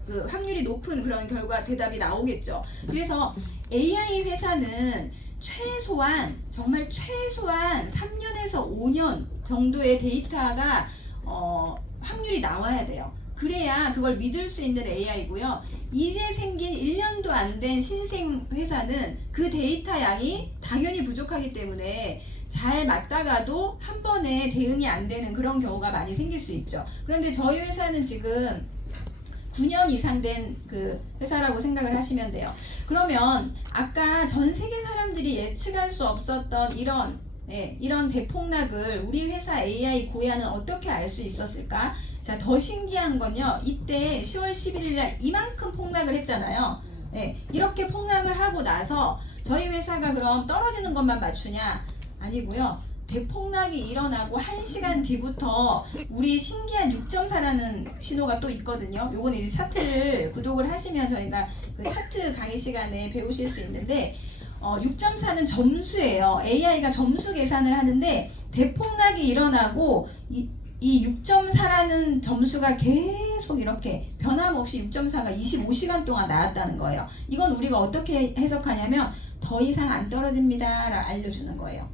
그 확률이 높은 그런 결과 대답이 나오겠죠. 그래서 AI 회사는 최소한 정말 최소한 3년에서 5년 정도의 데이터가 확률이 나와야 돼요. 그래야 그걸 믿을 수 있는 AI고요. 이제 생긴 1년도 안 된 신생 회사는 그 데이터 양이 당연히 부족하기 때문에 잘 맞다가도 한 번에 대응이 안 되는 그런 경우가 많이 생길 수 있죠. 그런데 저희 회사는 지금 9년 이상 된 그 회사라고 생각을 하시면 돼요. 그러면 아까 전 세계 사람들이 예측할 수 없었던 이런 대폭락을 우리 회사 AI 고야는 어떻게 알 수 있었을까? 자, 더 신기한 건요. 이때 10월 11일 날 이만큼 폭락을 했잖아요. 이렇게 폭락을 하고 나서 저희 회사가 그럼 떨어지는 것만 맞추냐? 아니고요. 대폭락이 일어나고 1시간 뒤부터 우리 신기한 6.4라는 신호가 또 있거든요. 요건 이제 차트를 구독을 하시면 저희가 그 차트 강의 시간에 배우실 수 있는데 6.4는 점수예요. AI가 점수 계산을 하는데 대폭락이 일어나고 이 6.4라는 점수가 계속 이렇게 변함없이 6.4가 25시간 동안 나왔다는 거예요. 이건 우리가 어떻게 해석하냐면 더 이상 안 떨어집니다 라고 알려주는 거예요.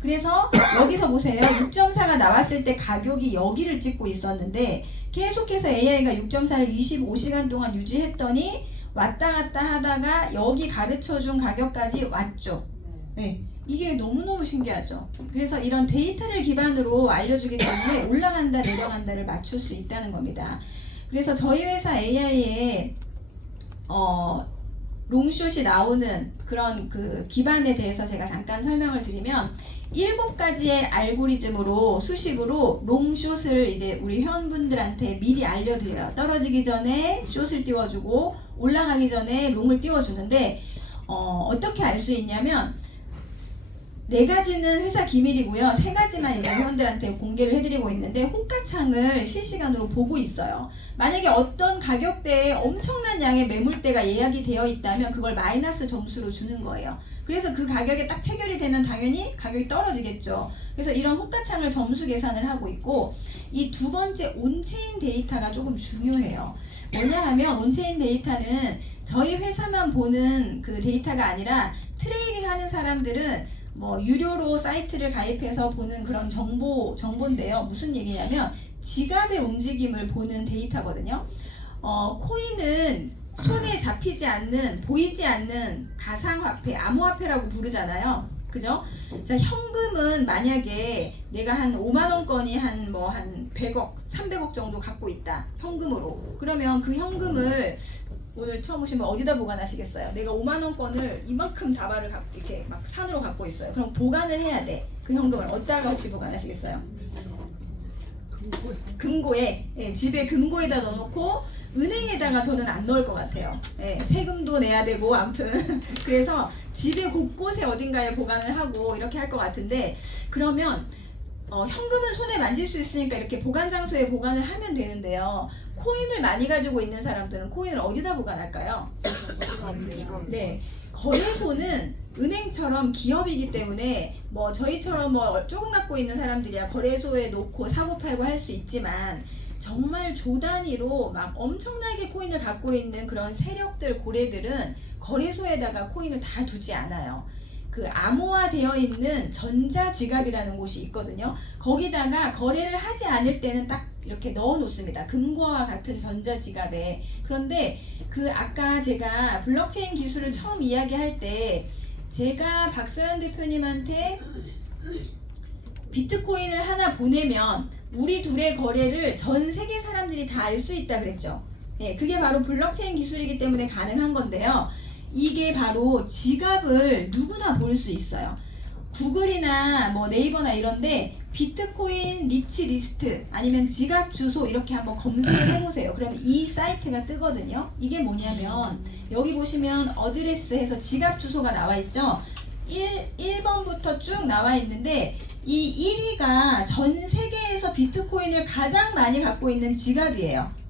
그래서 여기서 보세요. 6.4가 나왔을 때 가격이 여기를 찍고 있었는데 계속해서 AI가 6.4를 25시간 동안 유지했더니 왔다 갔다 하다가 여기 가르쳐준 가격까지 왔죠. 이게 너무너무 신기하죠. 그래서 이런 데이터를 기반으로 알려주기 때문에 올라간다 내려간다를 맞출 수 있다는 겁니다. 그래서 저희 회사 AI에 롱숏이 나오는 그런 그 기반에 대해서 제가 잠깐 설명을 드리면 7가지의 알고리즘으로 수식으로 롱숏을 이제 우리 회원분들한테 미리 알려드려요. 떨어지기 전에 숏을 띄워주고 올라가기 전에 롱을 띄워주는데 어떻게 알 수 있냐면 4가지는 회사 기밀이고요. 3가지만 이제 회원들한테 공개를 해드리고 있는데 호가창을 실시간으로 보고 있어요. 만약에 어떤 가격대에 엄청난 양의 매물대가 예약이 되어 있다면 그걸 마이너스 점수로 주는 거예요. 그래서 그 가격에 딱 체결이 되면 당연히 가격이 떨어지겠죠. 그래서 이런 호가창을 점수 계산을 하고 있고 이 두 번째 온체인 데이터가 조금 중요해요. 뭐냐 하면 온체인 데이터는 저희 회사만 보는 그 데이터가 아니라 트레이딩 하는 사람들은 뭐 유료로 사이트를 가입해서 보는 그런 정보인데요. 무슨 얘기냐면 지갑의 움직임을 보는 데이터거든요. 코인은 손에 잡히지 않는 보이지 않는 가상화폐, 암호화폐라고 부르잖아요. 그죠? 자, 현금은 만약에 내가 한 5만원권이 한 100억, 300억 정도 갖고 있다. 현금으로. 그러면 그 현금을 오늘 처음 오시면 어디다 보관하시겠어요? 내가 5만원권을 이만큼 다발을 이렇게 막 산으로 갖고 있어요. 그럼 보관을 해야 돼. 그 현금을 어디다가 혹시 보관하시겠어요? 금고에. 집에 금고에다 넣어놓고 은행에다가 저는 안 넣을 것 같아요. 세금도 내야 되고 아무튼 그래서 집에 곳곳에 어딘가에 보관을 하고 이렇게 할 것 같은데 그러면 현금은 손에 만질 수 있으니까 이렇게 보관 장소에 보관을 하면 되는데요. 코인을 많이 가지고 있는 사람들은 코인을 어디다 보관할까요? 네, 거래소는 은행처럼 기업이기 때문에 뭐 저희처럼 뭐 조금 갖고 있는 사람들이야 거래소에 놓고 사고 팔고 할 수 있지만 정말 조 단위로 막 엄청나게 코인을 갖고 있는 그런 세력들 고래들은 거래소에다가 코인을 다 두지 않아요. 그 암호화되어 있는 전자지갑이라는 곳이 있거든요. 거기다가 거래를 하지 않을 때는 딱 이렇게 넣어 놓습니다. 금고와 같은 전자지갑에. 그런데 그 아까 제가 블록체인 기술을 처음 이야기할 때 제가 박서연 대표님한테 비트코인을 하나 보내면 우리 둘의 거래를 전 세계 사람들이 다 알 수 있다 그랬죠. 예, 그게 바로 블록체인 기술이기 때문에 가능한 건데요. 이게 바로 지갑을 누구나 볼 수 있어요. 구글이나 뭐 네이버나 이런데 비트코인 리치 리스트 아니면 지갑 주소 이렇게 한번 검색을 해보세요. 그러면 이 사이트가 뜨거든요. 이게 뭐냐면 여기 보시면 어드레스 해서 지갑 주소가 나와 있죠. 1번부터 쭉 나와 있는데 이 1위가 전 세계에서 비트코인을 가장 많이 갖고 있는 지갑이에요.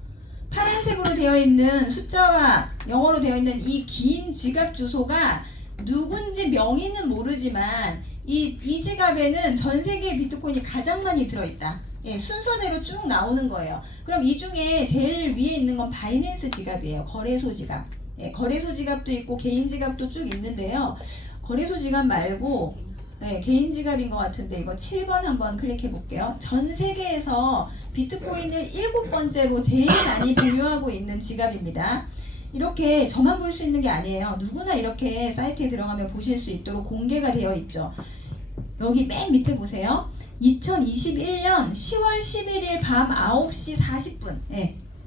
파란색으로 되어 있는 숫자와 영어로 되어 있는 이 긴 지갑 주소가 누군지 명의는 모르지만 이 지갑에는 전 세계의 비트코인이 가장 많이 들어있다. 예, 순서대로 쭉 나오는 거예요. 그럼 이 중에 제일 위에 있는 건 바이낸스 지갑이에요. 거래소 지갑. 예, 거래소 지갑도 있고 개인 지갑도 쭉 있는데요. 거래소 지갑 말고 개인 지갑인 것 같은데 이거 7번 한번 클릭해 볼게요. 전 세계에서 비트코인을 7번째로 제일 많이 보유하고 있는 지갑입니다. 이렇게 저만 볼 수 있는 게 아니에요. 누구나 이렇게 사이트에 들어가면 보실 수 있도록 공개가 되어 있죠. 여기 맨 밑에 보세요. 2021년 10월 11일 밤 9시 40분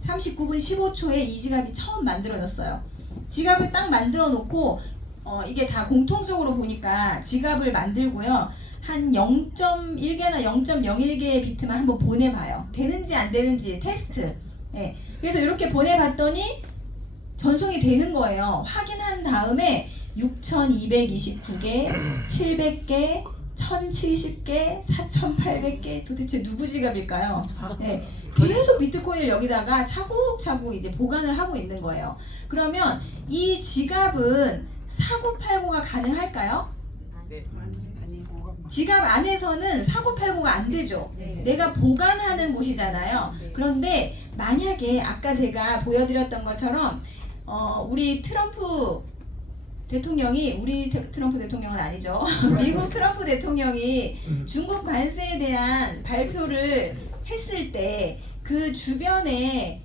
39분 15초에 이 지갑이 처음 만들어졌어요. 지갑을 딱 만들어 놓고 이게 다 공통적으로 보니까 지갑을 만들고요. 한 0.1개나 0.01개의 비트만 한번 보내봐요. 되는지 안 되는지 테스트. 그래서 이렇게 보내봤더니 전송이 되는 거예요. 확인한 다음에 6,229개, 700개, 1,070개, 4,800개 도대체 누구 지갑일까요? 계속 비트코인을 여기다가 차곡차곡 이제 보관을 하고 있는 거예요. 그러면 이 지갑은 사고팔고가 가능할까요? 지갑 안에서는 사고팔고가 안 되죠. 내가 보관하는 곳이잖아요. 그런데 만약에 아까 제가 보여드렸던 것처럼 우리 트럼프 대통령이 우리 트럼프 대통령은 아니죠. 미국 트럼프 대통령이 중국 관세에 대한 발표를 했을 때 그 주변에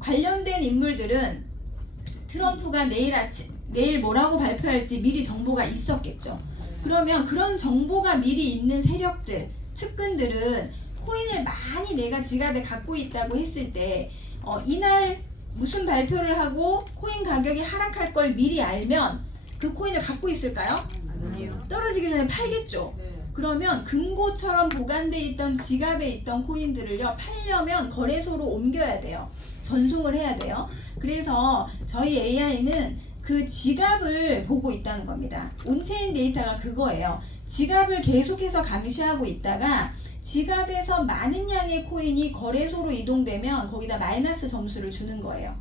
관련된 인물들은 트럼프가 내일 뭐라고 발표할지 미리 정보가 있었겠죠. 그러면 그런 정보가 미리 있는 세력들, 측근들은 코인을 많이 내가 지갑에 갖고 있다고 했을 때 이날 무슨 발표를 하고 코인 가격이 하락할 걸 미리 알면 그 코인을 갖고 있을까요? 떨어지기 전에 팔겠죠. 그러면 금고처럼 보관돼 있던 지갑에 있던 코인들을요 팔려면 거래소로 옮겨야 돼요. 전송을 해야 돼요. 그래서 저희 AI는 그 지갑을 보고 있다는 겁니다. 온체인 데이터가 그거예요. 지갑을 계속해서 감시하고 있다가 지갑에서 많은 양의 코인이 거래소로 이동되면 거기다 마이너스 점수를 주는 거예요.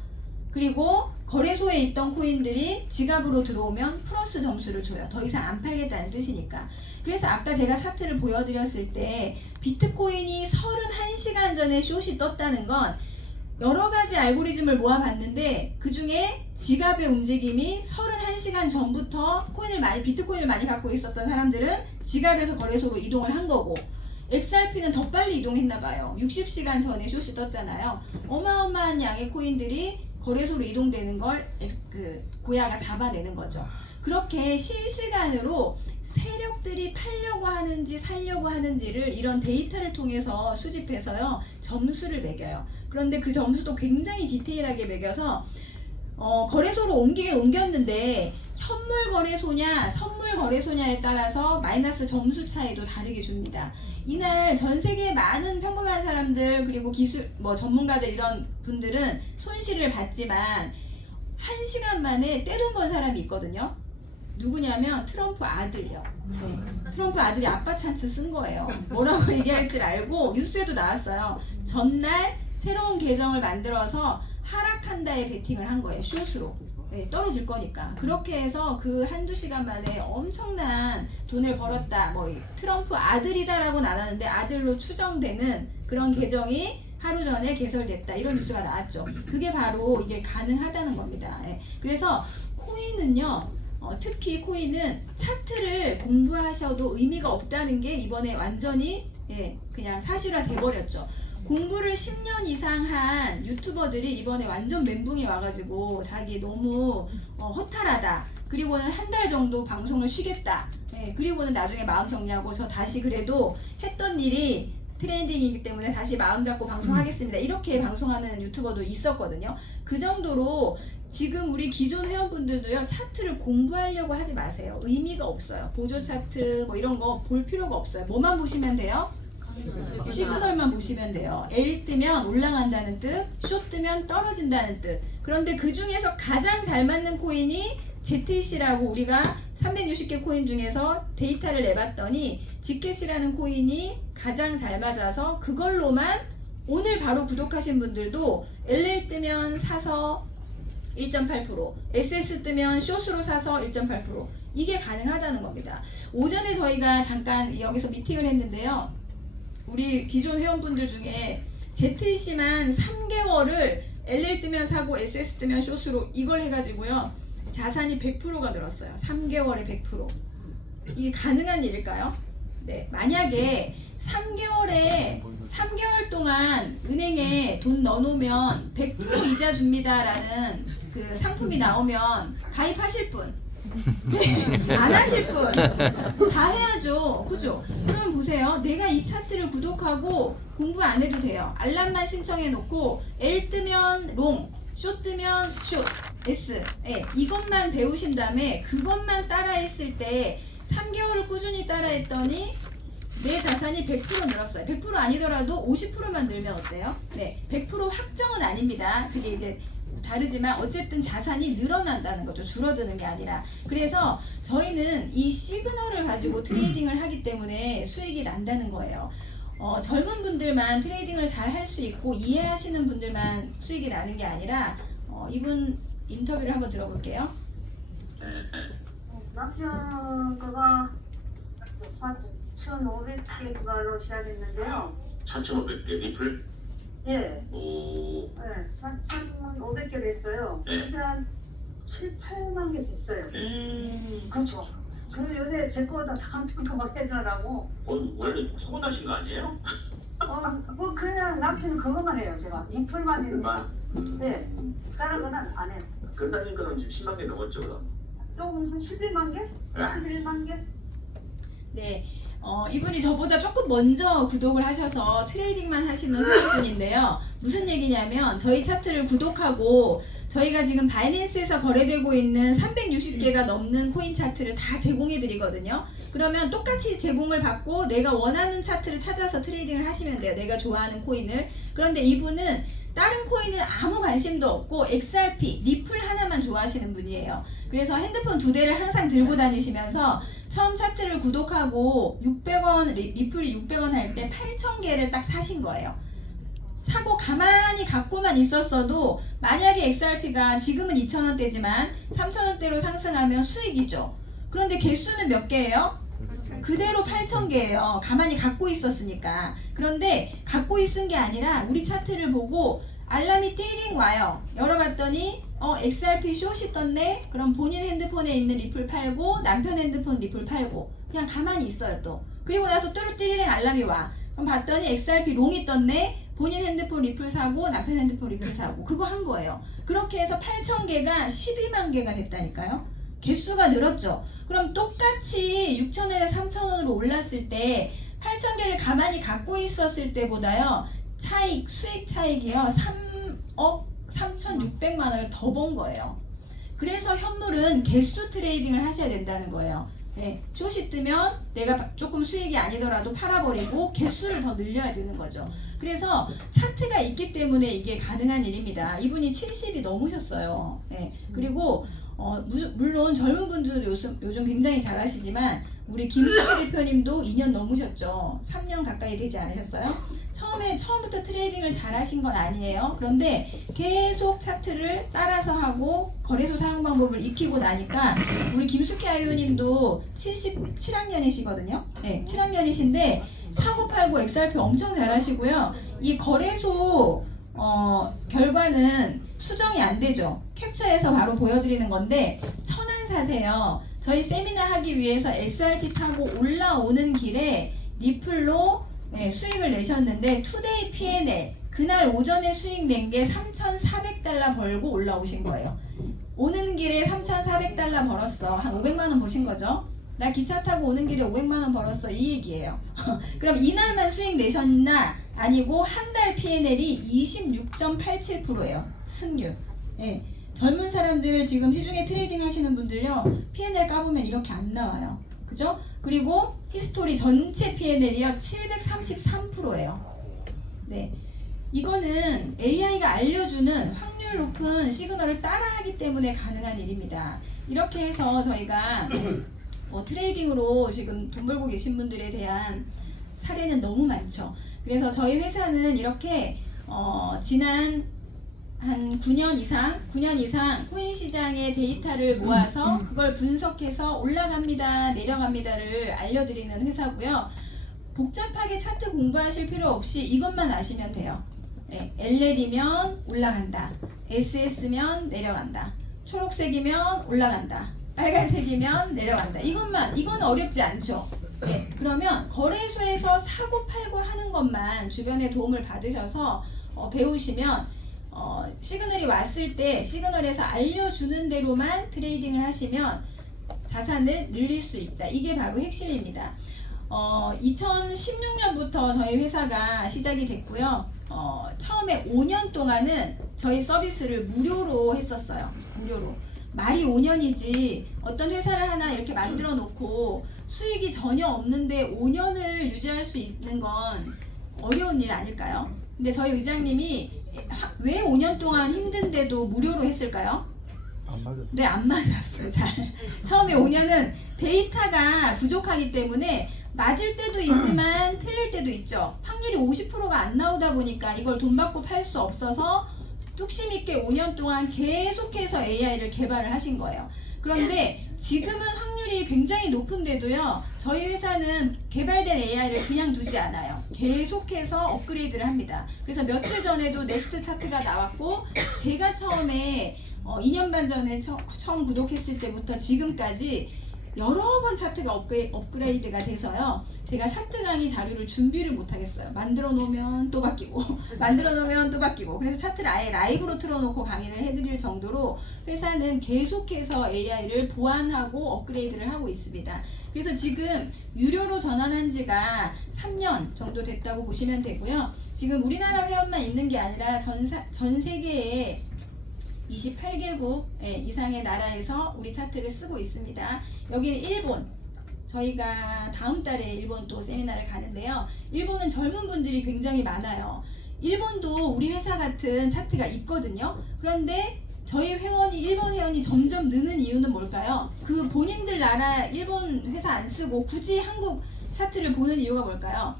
그리고 거래소에 있던 코인들이 지갑으로 들어오면 플러스 점수를 줘요. 더 이상 안 팔겠다는 뜻이니까. 그래서 아까 제가 차트를 보여드렸을 때 비트코인이 31시간 전에 숏이 떴다는 건 여러 가지 알고리즘을 모아봤는데 그 중에 지갑의 움직임이 31시간 전부터 비트코인을 많이 갖고 있었던 사람들은 지갑에서 거래소로 이동을 한 거고 XRP는 더 빨리 이동했나 봐요. 60시간 전에 숏이 떴잖아요. 어마어마한 양의 코인들이 거래소로 이동되는 걸 고야가 잡아내는 거죠. 그렇게 실시간으로 세력들이 팔려고 하는지 살려고 하는지를 이런 데이터를 통해서 수집해서요 점수를 매겨요. 그런데 그 점수도 굉장히 디테일하게 매겨서 거래소로 옮겼는데 현물 거래소냐 선물 거래소냐에 따라서 마이너스 점수 차이도 다르게 줍니다. 이날 전 세계의 많은 평범한 사람들 그리고 기술 전문가들 이런 분들은 손실을 봤지만 1시간 만에 떼돈 번 사람이 있거든요. 누구냐면 트럼프 아들요. 트럼프 아들이 아빠 찬스 쓴 거예요. 뭐라고 얘기할지 알고 뉴스에도 나왔어요. 전날 새로운 계정을 만들어서 하락한다에 베팅을 한 거예요. 숏으로. 떨어질 거니까. 그렇게 해서 그 한두 시간 만에 엄청난 돈을 벌었다. 트럼프 아들이다라고는 안 하는데 아들로 추정되는 그런 계정이 하루 전에 개설됐다. 이런 뉴스가 나왔죠. 그게 바로 이게 가능하다는 겁니다. 그래서 코인은요. 특히 코인은 차트를 공부하셔도 의미가 없다는 게 이번에 완전히 그냥 사실화 돼버렸죠. 공부를 10년 이상 한 유튜버들이 이번에 완전 멘붕이 와가지고 자기 너무 허탈하다. 그리고는 한 달 정도 방송을 쉬겠다. 그리고는 나중에 마음 정리하고 저 다시 그래도 했던 일이 트렌딩이기 때문에 다시 마음 잡고 방송하겠습니다. 이렇게 방송하는 유튜버도 있었거든요. 그 정도로 지금 우리 기존 회원분들도요, 차트를 공부하려고 하지 마세요. 의미가 없어요. 보조 차트 뭐 이런 거 볼 필요가 없어요. 뭐만 보시면 돼요? 시그널만 보시면 돼요. L 뜨면 올라간다는 뜻, 쇼 뜨면 떨어진다는 뜻. 그런데 그 중에서 가장 잘 맞는 코인이 ZTC라고 우리가 360개 코인 중에서 데이터를 내봤더니 지켓이라는 코인이 가장 잘 맞아서 그걸로만 오늘 바로 구독하신 분들도 LL 뜨면 사서 1.8%, SS 뜨면 숏으로 사서 1.8%, 이게 가능하다는 겁니다. 오전에 저희가 잠깐 여기서 미팅을 했는데요. 우리 기존 회원분들 중에 ZTC만 3개월을 LL 뜨면 사고 SS 뜨면 숏으로 이걸 해가지고요, 자산이 100%가 늘었어요. 3개월에 100%. 이게 가능한 일일까요? 네, 만약에 3개월 동안 은행에 돈 넣어놓으면 100% 이자 줍니다라는 그 상품이 나오면 가입하실 분, 네, 안 하실 분 다 해야죠. 그죠? 그러면 보세요. 내가 이 차트를 구독하고 공부 안 해도 돼요. 알람만 신청해 놓고 L 뜨면 롱, 쇼 뜨면 숏, S, 이것만 배우신 다음에 그것만 따라했을 때 3개월을 꾸준히 따라했더니 내 자산이 100% 늘었어요. 100% 아니더라도 50%만 늘면 어때요? 네, 100% 확정은 아닙니다. 그게 이제 다르지만 어쨌든 자산이 늘어난다는 거죠. 줄어드는 게 아니라. 그래서 저희는 이 시그널을 가지고 트레이딩을 하기 때문에 수익이 난다는 거예요. 젊은 분들만 트레이딩을 잘 할 수 있고 이해하시는 분들만 수익이 나는 게 아니라 이분 인터뷰를 한번 들어볼게요. 남편 거가 4,500개 그걸로 시작했는데요. 4,500개 리플? 예, 오. 네, 4,500개 됐어요. 네. 근데 한 7, 8만 개 됐어요. 그렇죠. 그리고 요새 제 거다 막 해달라고. 원래 소문나신 거 아니에요? 뭐 그냥 남편은 그것만 해요. 제가 리플만 해요. 네, 다른 거는 안 해요. 근사님 거는 지금 10만 개 넘었죠, 그럼? 조금 한 11만 개? 11만 개? 네, 이분이 저보다 조금 먼저 구독을 하셔서 트레이딩만 하시는 분인데요. 무슨 얘기냐면 저희 차트를 구독하고 저희가 지금 바이낸스에서 거래되고 있는 360개가 넘는 코인 차트를 다 제공해 드리거든요. 그러면 똑같이 제공을 받고 내가 원하는 차트를 찾아서 트레이딩을 하시면 돼요. 내가 좋아하는 코인을. 그런데 이분은 다른 코인은 아무 관심도 없고 XRP, 리플 하나만 좋아하시는 분이에요. 그래서 핸드폰 2대를 항상 들고 다니시면서 처음 차트를 구독하고 600원, 리플이 600원 할 때 8,000개를 딱 사신 거예요. 사고 가만히 갖고만 있었어도 만약에 XRP가 지금은 2,000원대지만 3,000원대로 상승하면 수익이죠. 그런데 개수는 몇 개예요? 그대로 8,000개예요. 가만히 갖고 있었으니까. 그런데 갖고 있은 게 아니라 우리 차트를 보고 알람이 띠링 와요. 열어봤더니 XRP 숏이 떴네? 그럼 본인 핸드폰에 있는 리플 팔고 남편 핸드폰 리플 팔고 그냥 가만히 있어요 또. 그리고 나서 뚜루띠리링 알람이 와. 그럼 봤더니 XRP 롱이 떴네? 본인 핸드폰 리플 사고 남편 핸드폰 리플 사고 그거 한 거예요. 그렇게 해서 8,000개가 12만 개가 됐다니까요. 개수가 늘었죠. 그럼 똑같이 6,000원에서 3,000원으로 올랐을 때 8,000개를 가만히 갖고 있었을 때보다요. 차익, 수익 차익이요. 3억 3,600만 원을 더 번 거예요. 그래서 현물은 개수 트레이딩을 하셔야 된다는 거예요. 네, 숏이 뜨면 내가 조금 수익이 아니더라도 팔아버리고 개수를 더 늘려야 되는 거죠. 그래서 차트가 있기 때문에 이게 가능한 일입니다. 이분이 70이 넘으셨어요. 네, 그리고 물론 젊은 분들도 요즘 굉장히 잘하시지만 우리 김수기 대표님도 2년 넘으셨죠. 3년 가까이 되지 않으셨어요? 처음부터 트레이딩을 잘하신 건 아니에요. 그런데 계속 차트를 따라서 하고 거래소 사용 방법을 익히고 나니까 우리 김숙희 아이유님도 77학년이시거든요. 네, 7학년이신데 사고 팔고 XRP 엄청 잘하시고요. 이 거래소 결과는 수정이 안 되죠. 캡처해서 바로 보여드리는 건데 천안 사세요. 저희 세미나 하기 위해서 SRT 타고 올라오는 길에 리플로 수익을 내셨는데 투데이 P&L 그날 오전에 수익 낸 게 3,400달러 벌고 올라오신 거예요. 오는 길에 3,400달러 벌었어. 한 500만 원 버신 거죠. 나 기차 타고 오는 길에 500만 원 벌었어. 이 얘기예요. 그럼 이날만 수익 내셨나? 아니고 한 달 P&L이 26.87%예요. 승률. 예. 젊은 사람들 지금 시중에 트레이딩 하시는 분들요. P&L 까보면 이렇게 안 나와요. 그죠? 그리고 히스토리 전체 P&L이요. 733%예요. 네. 이거는 AI가 알려주는 확률 높은 시그널을 따라하기 때문에 가능한 일입니다. 이렇게 해서 저희가 트레이딩으로 지금 돈 벌고 계신 분들에 대한 사례는 너무 많죠. 그래서 저희 회사는 이렇게 지난 한 9년 이상 코인 시장의 데이터를 모아서 그걸 분석해서 올라갑니다, 내려갑니다를 알려드리는 회사고요. 복잡하게 차트 공부하실 필요 없이 이것만 아시면 돼요. 네, LL이면 올라간다, SS면 내려간다, 초록색이면 올라간다, 빨간색이면 내려간다. 이건 어렵지 않죠. 네, 그러면 거래소에서 사고 팔고 하는 것만 주변에 도움을 받으셔서 배우시면 시그널이 왔을 때 시그널에서 알려주는 대로만 트레이딩을 하시면 자산을 늘릴 수 있다. 이게 바로 핵심입니다. 2016년부터 저희 회사가 시작이 됐고요. 처음에 5년 동안은 저희 서비스를 무료로 했었어요. 무료로. 말이 5년이지 어떤 회사를 하나 이렇게 만들어 놓고 수익이 전혀 없는데 5년을 유지할 수 있는 건 어려운 일 아닐까요? 근데 저희 의장님이 왜 5년 동안 힘든데도 무료로 했을까요? 안 맞았어요. 네, 안 맞았어요. 잘. 처음에 5년은 데이터가 부족하기 때문에 맞을 때도 있지만 틀릴 때도 있죠. 확률이 50%가 안 나오다 보니까 이걸 돈 받고 팔 수 없어서 뚝심 있게 5년 동안 계속해서 AI를 개발을 하신 거예요. 그런데 지금은 확률이 굉장히 높은데도요. 저희 회사는 개발된 AI를 그냥 두지 않아요. 계속해서 업그레이드를 합니다. 그래서 며칠 전에도 넥스트 차트가 나왔고 제가 처음에 2년 반 전에 처음 구독했을 때부터 지금까지 여러 번 차트가 업그레이드가 돼서요. 제가 차트 강의 자료를 준비를 못 하겠어요. 만들어 놓으면 또 바뀌고 만들어 놓으면 또 바뀌고 그래서 차트를 아예 라이브로 틀어놓고 강의를 해드릴 정도로 회사는 계속해서 AI를 보완하고 업그레이드를 하고 있습니다. 그래서 지금 유료로 전환한 지가 3년 정도 됐다고 보시면 되고요. 지금 우리나라 회원만 있는 게 아니라 전 세계에 28개국 이상의 나라에서 우리 차트를 쓰고 있습니다. 여기는 일본. 저희가 다음 달에 일본 또 세미나를 가는데요. 일본은 젊은 분들이 굉장히 많아요. 일본도 우리 회사 같은 차트가 있거든요. 그런데 저희 일본 회원이 점점 느는 이유는 뭘까요? 그 본인들 나라 일본 회사 안 쓰고 굳이 한국 차트를 보는 이유가 뭘까요?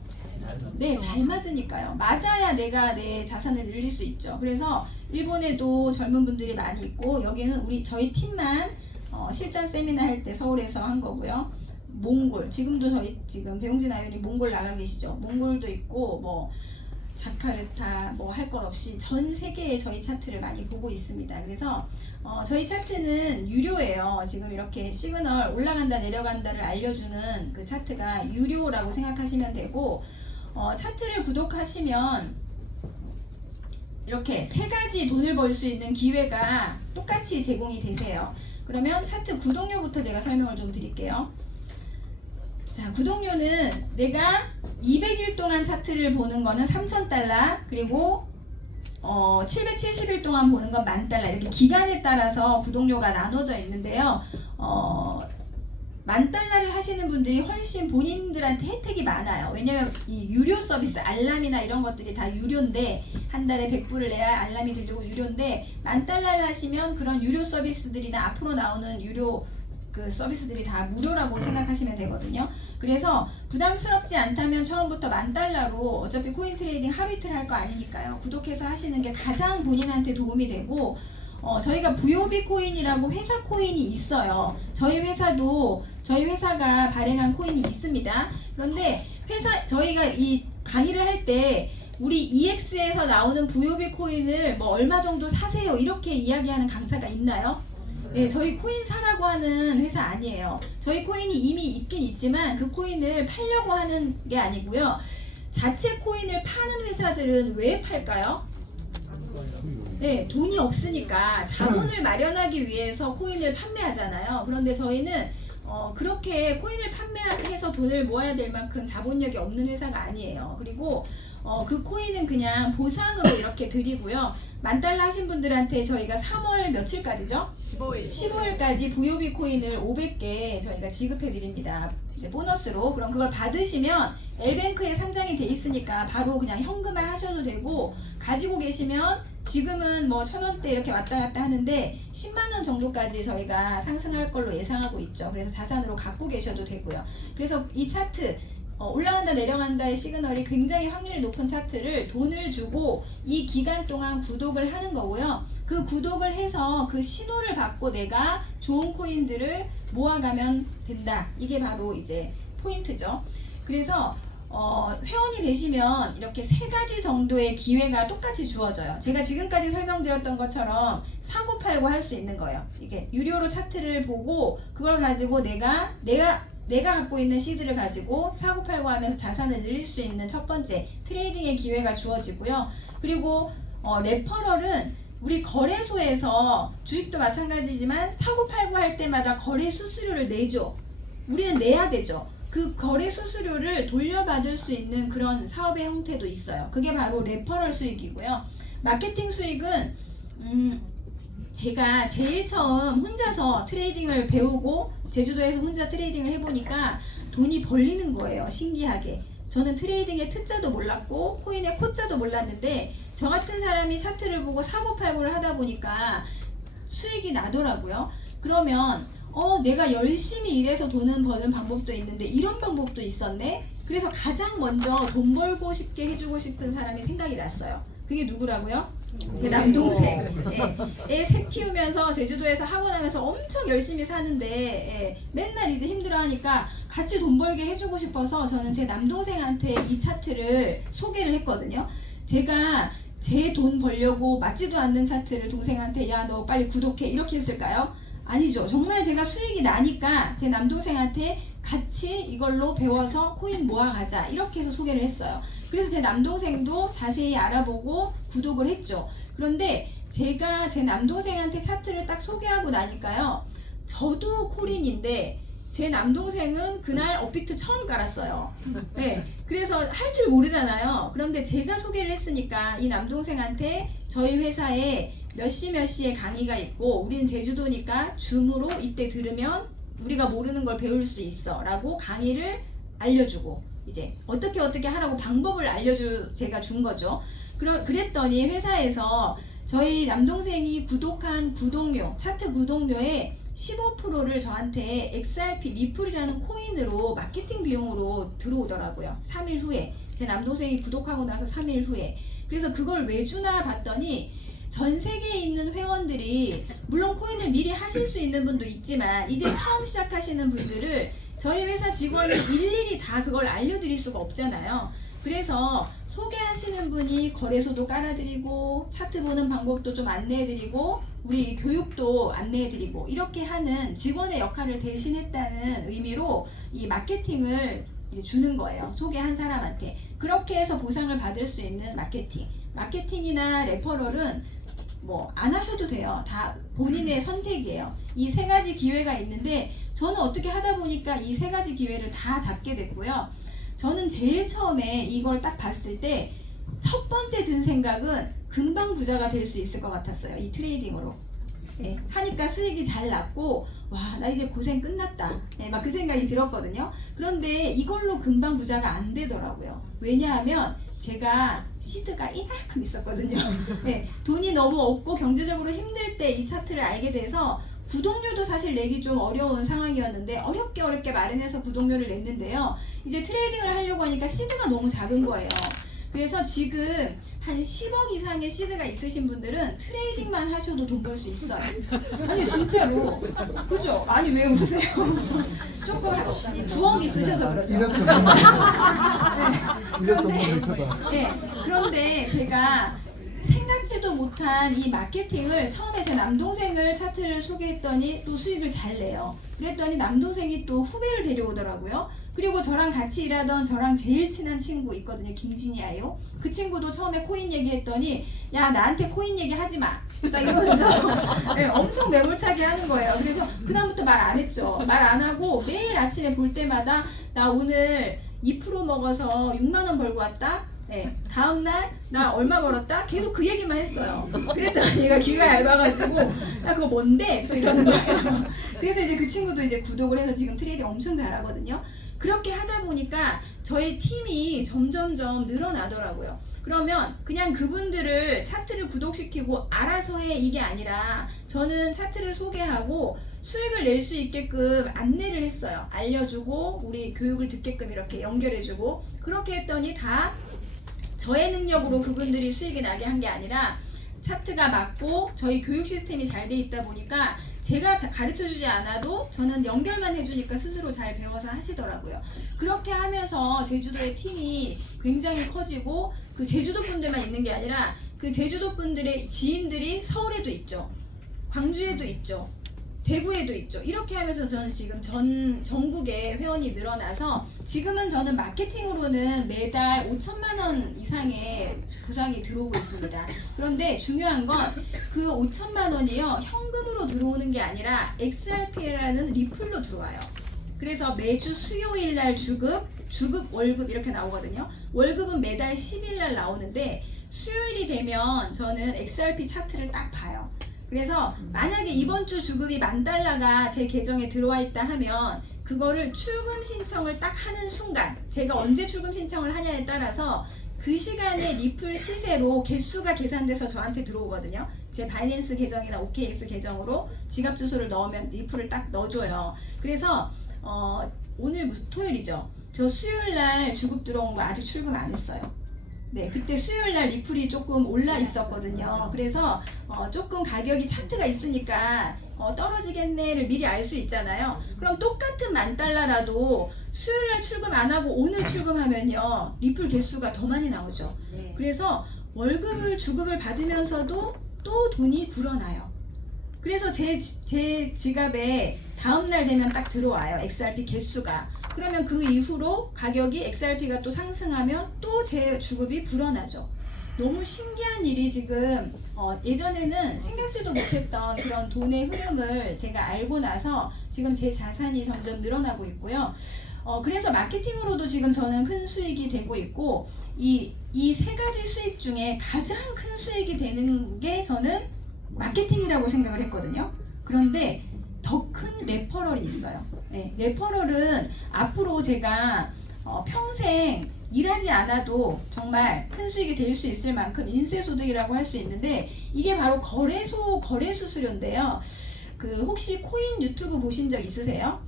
네, 잘 맞으니까요. 맞아야 내가 내 자산을 늘릴 수 있죠. 그래서 일본에도 젊은 분들이 많이 있고 여기는 저희 팀만 실전 세미나 할 때 서울에서 한 거고요. 몽골, 지금도 저희 지금 배용진 아이언이 몽골 나가 계시죠. 몽골도 있고 뭐 자카르타 뭐 할 것 없이 전 세계에 저희 차트를 많이 보고 있습니다. 그래서 저희 차트는 유료예요. 지금 이렇게 시그널 올라간다 내려간다를 알려주는 그 차트가 유료라고 생각하시면 되고 차트를 구독하시면 이렇게 3가지 돈을 벌 수 있는 기회가 똑같이 제공이 되세요. 그러면 차트 구독료부터 제가 설명을 좀 드릴게요. 자, 구독료는 내가 200일 동안 차트를 보는 거는 3,000달러, 그리고 770일 동안 보는 건 10,000달러, 이렇게 기간에 따라서 구독료가 나눠져 있는데요. 10,000달러를 하시는 분들이 훨씬 본인들한테 혜택이 많아요. 왜냐면 이 유료 서비스, 알람이나 이런 것들이 다 유료인데 한 달에 100불을 내야 알람이 들리고 유료인데 10,000달러를 하시면 그런 유료 서비스들이나 앞으로 나오는 유료 그 서비스들이 다 무료라고 생각하시면 되거든요. 그래서 부담스럽지 않다면 처음부터 10,000달러로 어차피 코인 트레이딩 하루 이틀 할 거 아니니까요. 구독해서 하시는 게 가장 본인한테 도움이 되고 저희가 VOB 코인이라고 회사 코인이 있어요. 저희 회사가 발행한 코인이 있습니다. 그런데 저희가 이 강의를 할 때 우리 EX에서 나오는 VOB 코인을 뭐 얼마 정도 사세요 이렇게 이야기하는 강사가 있나요? 네, 저희 코인 사라고 하는 회사 아니에요. 저희 코인이 이미 있긴 있지만 그 코인을 팔려고 하는 게 아니고요. 자체 코인을 파는 회사들은 왜 팔까요? 네, 돈이 없으니까 자본을 마련하기 위해서 코인을 판매하잖아요. 그런데 저희는 그렇게 코인을 판매해서 돈을 모아야 될 만큼 자본력이 없는 회사가 아니에요. 그리고 그 코인은 그냥 보상으로 이렇게 드리고요. $10,000 하신 분들한테 저희가 3월 며칠까지죠? 15일까지 VOB 코인을 500개 저희가 지급해 드립니다. 이제 보너스로. 그럼 그걸 받으시면 L뱅크에 상장이 돼 있으니까 바로 그냥 현금화 하셔도 되고, 가지고 계시면 지금은 뭐 1,000원대 이렇게 왔다 갔다 하는데 10만 원 정도까지 저희가 상승할 걸로 예상하고 있죠. 그래서 자산으로 갖고 계셔도 되고요. 그래서 이 차트 올라간다 내려간다의 시그널이 굉장히 확률이 높은 차트를 돈을 주고 이 기간 동안 구독을 하는 거고요. 그 구독을 해서 그 신호를 받고 내가 좋은 코인들을 모아가면 된다. 이게 바로 이제 포인트죠. 그래서 회원이 되시면 이렇게 3가지 정도의 기회가 똑같이 주어져요. 제가 지금까지 설명드렸던 것처럼 사고 팔고 할 수 있는 거예요. 이게 유료로 차트를 보고 그걸 가지고 내가 갖고 있는 시드를 가지고 사고 팔고 하면서 자산을 늘릴 수 있는 첫 번째 트레이딩의 기회가 주어지고요. 그리고 레퍼럴은 우리 거래소에서 주식도 마찬가지지만 사고 팔고 할 때마다 거래 수수료를 내죠. 우리는 내야 되죠. 그 거래 수수료를 돌려받을 수 있는 그런 사업의 형태도 있어요. 그게 바로 레퍼럴 수익이고요. 마케팅 수익은 제가 제일 처음 혼자서 트레이딩을 배우고 제주도에서 혼자 트레이딩을 해보니까 돈이 벌리는 거예요. 신기하게. 저는 트레이딩의 트자도 몰랐고 코인의 코자도 몰랐는데 저 같은 사람이 차트를 보고 사고 팔고를 하다 보니까 수익이 나더라고요. 그러면 내가 열심히 일해서 돈을 버는 방법도 있는데 이런 방법도 있었네? 그래서 가장 먼저 돈 벌고 싶게 해주고 싶은 사람이 생각이 났어요. 그게 누구라고요? 제 남동생. 애 새 키우면서 제주도에서 학원하면서 엄청 열심히 사는데 맨날 이제 힘들어하니까 같이 돈 벌게 해주고 싶어서 저는 제 남동생한테 이 차트를 소개를 했거든요. 제가 제 돈 벌려고 맞지도 않는 차트를 동생한테 야 너 빨리 구독해 이렇게 했을까요? 아니죠. 정말 제가 수익이 나니까 제 남동생한테 같이 이걸로 배워서 코인 모아가자 이렇게 해서 소개를 했어요. 그래서 제 남동생도 자세히 알아보고 구독을 했죠. 그런데 제가 제 남동생한테 차트를 딱 소개하고 나니까요. 저도 코린인데 제 남동생은 그날 업비트 처음 깔았어요. 네, 그래서 할 줄 모르잖아요. 그런데 제가 소개를 했으니까 이 남동생한테 저희 회사에 몇 시에 강의가 있고 우린 제주도니까 줌으로 이때 들으면 우리가 모르는 걸 배울 수 있어 라고 강의를 알려주고 이제 어떻게 하라고 방법을 제가 준 거죠. 그랬더니 회사에서 저희 남동생이 구독한 구독료, 차트 구독료의 15%를 저한테 XRP 리플이라는 코인으로 마케팅 비용으로 들어오더라고요. 3일 후에. 제 남동생이 구독하고 나서 3일 후에. 그래서 그걸 왜 주나 봤더니 전 세계에 있는 회원들이 물론 코인을 미리 하실 수 있는 분도 있지만 이제 처음 시작하시는 분들을 저희 회사 직원이 일일이 다 그걸 알려드릴 수가 없잖아요. 그래서 소개하시는 분이 거래소도 깔아드리고 차트 보는 방법도 좀 안내해드리고 우리 교육도 안내해드리고 이렇게 하는 직원의 역할을 대신했다는 의미로 이 마케팅을 이제 주는 거예요. 소개한 사람한테. 그렇게 해서 보상을 받을 수 있는 마케팅이나 레퍼럴은 뭐 안 하셔도 돼요. 다 본인의 선택이에요. 이 3가지 기회가 있는데 저는 어떻게 하다 보니까 이 3가지 기회를 다 잡게 됐고요. 저는 제일 처음에 이걸 딱 봤을 때 첫 번째 든 생각은 금방 부자가 될 수 있을 것 같았어요. 이 트레이딩으로. 하니까 수익이 잘 났고 와, 나 이제 고생 끝났다. 막 그 생각이 들었거든요. 그런데 이걸로 금방 부자가 안 되더라고요. 왜냐하면 제가 시드가 이만큼 있었거든요. 돈이 너무 없고 경제적으로 힘들 때 이 차트를 알게 돼서 구독료도 사실 내기 좀 어려운 상황이었는데 어렵게 마련해서 구독료를 냈는데요. 이제 트레이딩을 하려고 하니까 시드가 너무 작은 거예요. 그래서 지금 한 10억 이상의 시드가 있으신 분들은 트레이딩만 하셔도 돈 벌 수 있어요. 아니 진짜로. 그죠? 아니 왜 웃으세요? 조금 9억 있으셔서 그러죠. 그런데 제가 생각지도 못한 이 마케팅을 처음에 제 남동생을 차트를 소개했더니 또 수익을 잘 내요. 그랬더니 남동생이 또 후배를 데려오더라고요. 그리고 저랑 같이 일하던 저랑 제일 친한 친구 있거든요. 김진이아요. 그 친구도 처음에 코인 얘기했더니 야 나한테 코인 얘기 하지 마. 딱 이러면서 네, 엄청 매몰차게 하는 거예요. 그래서 그다음부터 말 안 했죠. 말 안 하고 매일 아침에 볼 때마다 나 오늘 2% 먹어서 6만 원 벌고 왔다. 네, 다음날 나 얼마 벌었다? 계속 그 얘기만 했어요. 그랬더니 얘가 귀가 얇아가지고 나 그거 뭔데? 또 이러는 거예요. 그래서 이제 그 친구도 이제 구독을 해서 지금 트레이딩 엄청 잘하거든요. 그렇게 하다 보니까 저희 팀이 점점점 늘어나더라고요. 그러면 그냥 그분들을 차트를 구독시키고 알아서 해 이게 아니라 저는 차트를 소개하고 수익을 낼 수 있게끔 안내를 했어요. 알려주고 우리 교육을 듣게끔 이렇게 연결해주고 그렇게 했더니 다 저의 능력으로 그분들이 수익이 나게 한 게 아니라 차트가 맞고 저희 교육 시스템이 잘 돼 있다 보니까 제가 가르쳐주지 않아도 저는 연결만 해주니까 스스로 잘 배워서 하시더라고요. 그렇게 하면서 제주도의 팀이 굉장히 커지고 그 제주도 분들만 있는 게 아니라 그 제주도 분들의 지인들이 서울에도 있죠. 광주에도 있죠. 대구에도 있죠. 이렇게 하면서 저는 지금 전국에 회원이 늘어나서 지금은 저는 마케팅으로는 매달 5천만 원 이상의 보상이 들어오고 있습니다. 그런데 중요한 건 그 5천만 원이요 현금으로 들어오는 게 아니라 XRP라는 리플로 들어와요. 그래서 매주 수요일 날 주급, 월급 이렇게 나오거든요. 월급은 매달 10일 날 나오는데 수요일이 되면 저는 XRP 차트를 딱 봐요. 그래서 만약에 이번 주 주급이 $10,000가 제 계정에 들어와 있다 하면 그거를 출금 신청을 딱 하는 순간 제가 언제 출금 신청을 하냐에 따라서 그 시간에 리플 시세로 개수가 계산돼서 저한테 들어오거든요. 제 바이낸스 계정이나 OKX 계정으로 지갑 주소를 넣으면 리플을 딱 넣어줘요. 그래서 오늘 토요일이죠. 저 수요일 날 주급 들어온 거 아직 출금 안 했어요. 네, 그때 수요일 날 리플이 조금 올라 있었거든요. 그래서 조금 가격이 차트가 있으니까 떨어지겠네를 미리 알 수 있잖아요. 그럼 똑같은 $10,000라도 수요일 날 출금 안 하고 오늘 출금하면요 리플 개수가 더 많이 나오죠. 그래서 월급을 주급을 받으면서도 또 돈이 불어나요. 그래서 제 지갑에 다음날 되면 딱 들어와요. XRP 개수가. 그러면 그 이후로 가격이 XRP가 또 상승하면 또 제 주급이 불어나죠. 너무 신기한 일이 지금 예전에는 생각지도 못했던 그런 돈의 흐름을 제가 알고 나서 지금 제 자산이 점점 늘어나고 있고요. 그래서 마케팅으로도 지금 저는 큰 수익이 되고 있고 이 세 가지 수익 중에 가장 큰 수익이 되는 게 저는 마케팅이라고 생각을 했거든요. 그런데 더 큰 레퍼럴이 있어요. 네, 레퍼럴은 앞으로 제가 평생 일하지 않아도 정말 큰 수익이 될 수 있을 만큼 인쇄소득이라고 할 수 있는데 이게 바로 거래 수수료인데요. 그 혹시 코인 유튜브 보신 적 있으세요?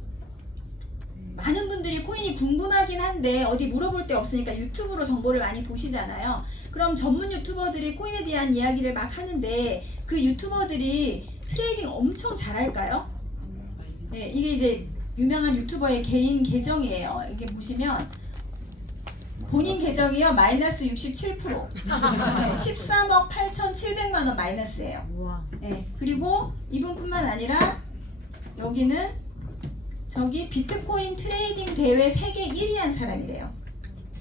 많은 분들이 코인이 궁금하긴 한데 어디 물어볼 데 없으니까 유튜브로 정보를 많이 보시잖아요. 그럼 전문 유튜버들이 코인에 대한 이야기를 막 하는데 그 유튜버들이 트레이딩 엄청 잘할까요? 네, 이게 이제 유명한 유튜버의 개인 계정이에요. 이게 보시면 본인 계정이요 마이너스 67%, 네, 13억 8,700만 원 마이너스예요. 네, 그리고 이분뿐만 아니라 여기는 저기 비트코인 트레이딩 대회 세계 1위 한 사람이래요.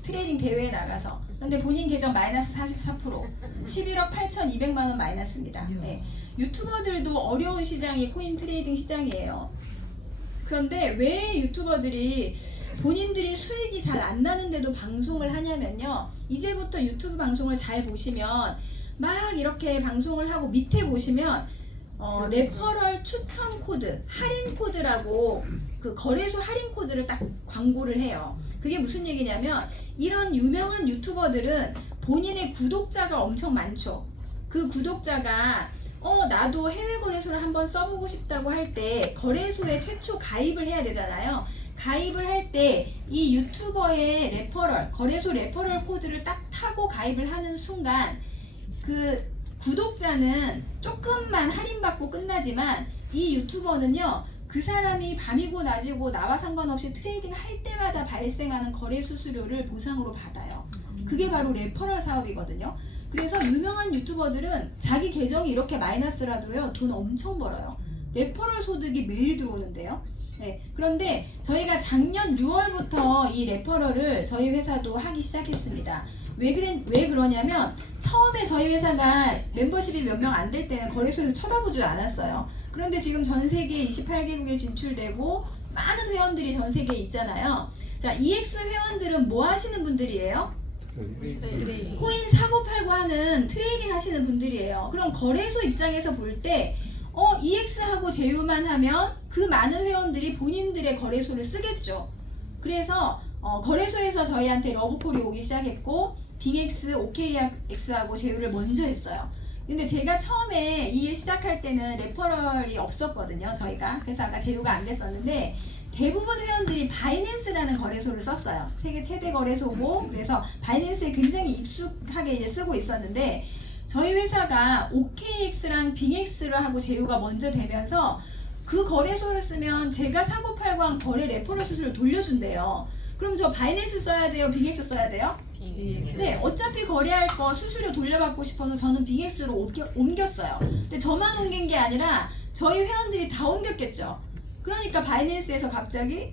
트레이딩 대회에 나가서. 그런데 본인 계정 마이너스 44%, 11억 8,200만 원 마이너스입니다. 네, 유튜버들도 어려운 시장이 코인 트레이딩 시장이에요. 그런데 왜 유튜버들이 본인들이 수익이 잘 안 나는데도 방송을 하냐면요. 이제부터 유튜브 방송을 잘 보시면 막 이렇게 방송을 하고 밑에 보시면 레퍼럴 추천 코드, 할인 코드라고 그 거래소 할인 코드를 딱 광고를 해요. 그게 무슨 얘기냐면 이런 유명한 유튜버들은 본인의 구독자가 엄청 많죠. 그 구독자가 나도 해외 거래소를 한번 써보고 싶다고 할 때 거래소에 최초 가입을 해야 되잖아요. 가입을 할 때 이 유튜버의 레퍼럴, 거래소 레퍼럴 코드를 딱 타고 가입을 하는 순간 그 구독자는 조금만 할인받고 끝나지만 이 유튜버는요 그 사람이 밤이고 낮이고 나와 상관없이 트레이딩 할 때마다 발생하는 거래 수수료를 보상으로 받아요. 그게 바로 레퍼럴 사업이거든요. 그래서 유명한 유튜버들은 자기 계정이 이렇게 마이너스라도요 돈 엄청 벌어요. 레퍼럴 소득이 매일 들어오는데요. 네, 그런데 저희가 작년 6월부터 이 레퍼럴을 저희 회사도 하기 시작했습니다. 왜 그러냐면 처음에 저희 회사가 멤버십이 몇 명 안 될 때는 거래소에서 쳐다보지도 않았어요. 그런데 지금 전 세계 28개국에 진출되고 많은 회원들이 전 세계에 있잖아요. 자, EX 회원들은 뭐 하시는 분들이에요? 코인 사고 팔고 하는 트레이딩 하시는 분들이에요. 그럼 거래소 입장에서 볼 때 EX하고 제휴만 하면 그 많은 회원들이 본인들의 거래소를 쓰겠죠. 그래서 거래소에서 저희한테 러브콜이 오기 시작했고 빙X, OKX하고 제휴를 먼저 했어요. 근데 제가 처음에 이 일 시작할 때는 레퍼럴이 없었거든요. 저희가 회사가 제휴가 안 됐었는데 대부분 회원들이 바이낸스라는 거래소를 썼어요. 세계 최대 거래소고 그래서 바이낸스에 굉장히 익숙하게 이제 쓰고 있었는데 저희 회사가 OKX랑 빙X를 하고 제휴가 먼저 되면서 그 거래소를 쓰면 제가 사고 팔고 한 거래 레퍼럴 수수료를 돌려준대요. 그럼 저 바이낸스 써야 돼요? 빙X 써야 돼요? 네, 어차피 거래할 거 수수료 돌려받고 싶어서 저는 빙X로 옮겼어요. 근데 저만 옮긴 게 아니라 저희 회원들이 다 옮겼겠죠. 그러니까 바이낸스에서 갑자기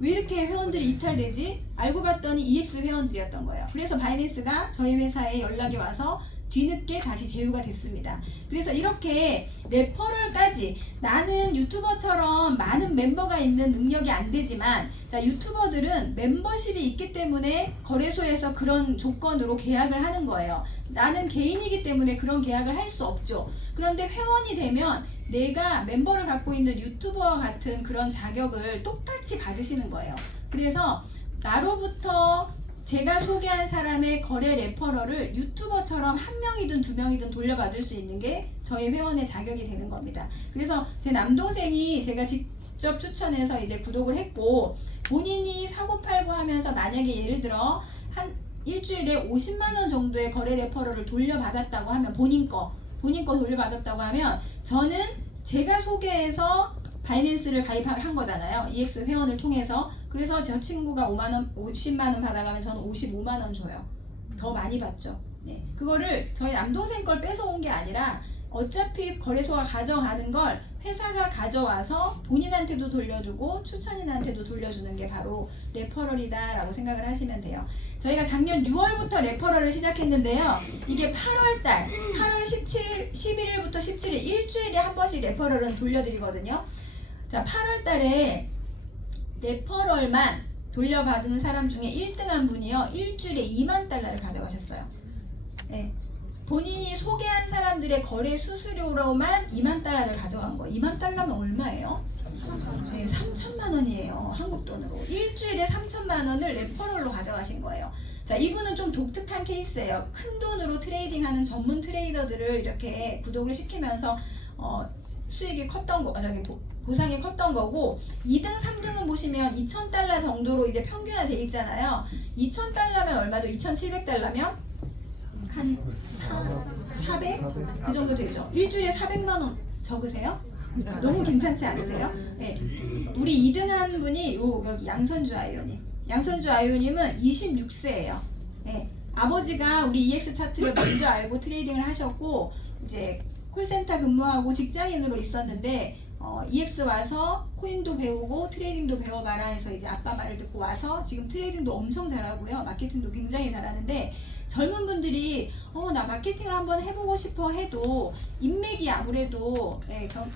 왜 이렇게 회원들이 이탈되지? 알고 봤더니 EX 회원들이었던 거예요. 그래서 바이낸스가 저희 회사에 연락이 와서 뒤늦게 다시 제휴가 됐습니다. 그래서 이렇게 레퍼럴까지 나는 유튜버처럼 많은 멤버가 있는 능력이 안 되지만 자, 유튜버들은 멤버십이 있기 때문에 거래소에서 그런 조건으로 계약을 하는 거예요. 나는 개인이기 때문에 그런 계약을 할 수 없죠. 그런데 회원이 되면 내가 멤버를 갖고 있는 유튜버와 같은 그런 자격을 똑같이 받으시는 거예요. 그래서 나로부터 제가 소개한 사람의 거래 레퍼럴을 유튜버처럼 한 명이든 두 명이든 돌려받을 수 있는 게 저희 회원의 자격이 되는 겁니다. 그래서 제 남동생이 제가 직접 추천해서 이제 구독을 했고 본인이 사고 팔고 하면서 만약에 예를 들어 한 일주일에 50만 원 정도의 거래 레퍼럴을 돌려받았다고 하면 본인 거 돌려받았다고 하면 저는 제가 소개해서 바이낸스를 가입한 거잖아요. EX 회원을 통해서. 그래서 저 친구가 50만 원 받아가면 저는 55만 원 줘요. 더 많이 받죠. 네. 그거를 저희 남동생 걸 뺏어온 게 아니라 어차피 거래소가 가져가는 걸 회사가 가져와서 본인한테도 돌려주고 추천인한테도 돌려주는 게 바로 레퍼럴이다 라고 생각을 하시면 돼요. 저희가 작년 6월부터 레퍼럴을 시작했는데요. 이게 8월 11일부터 17일 일주일에 한 번씩 레퍼럴은 돌려드리거든요. 자, 8월 달에 레퍼럴만 돌려받은 사람 중에 1등한 분이요. 일주일에 2만 달러를 가져가셨어요. 네. 본인이 소개한 사람들의 거래 수수료로만 2만 달러를 가져간 거예요. 2만 달러면 얼마예요? 네, 3천만 원이에요. 한국 돈으로. 일주일에 3천만 원을 레퍼럴로 가져가신 거예요. 자, 이분은 좀 독특한 케이스예요. 큰 돈으로 트레이딩하는 전문 트레이더들을 이렇게 구독을 시키면서 수익이 컸던 거, 보상이 컸던 거고 2등, 3등은 보시면 2,000달러 정도로 이제 평균화돼 있잖아요. 2,000달러면 얼마죠? 2,700달러면 한 400? 그 정도 되죠. 일주일에 400만 원 적으세요? 너무 괜찮지 않으세요? 네. 우리 2등한 분이 여기 양선주 아이오님. 양선주 아이오님은 26세예요. 네. 아버지가 우리 EX 차트를 먼저 알고 트레이딩을 하셨고 이제 콜센터 근무하고 직장인으로 있었는데 EX 와서 코인도 배우고 트레이딩도 배워봐라 해서 이제 아빠 말을 듣고 와서 지금 트레이딩도 엄청 잘하고요. 마케팅도 굉장히 잘하는데 젊은 분들이 나 마케팅을 한번 해보고 싶어 해도 인맥이 아무래도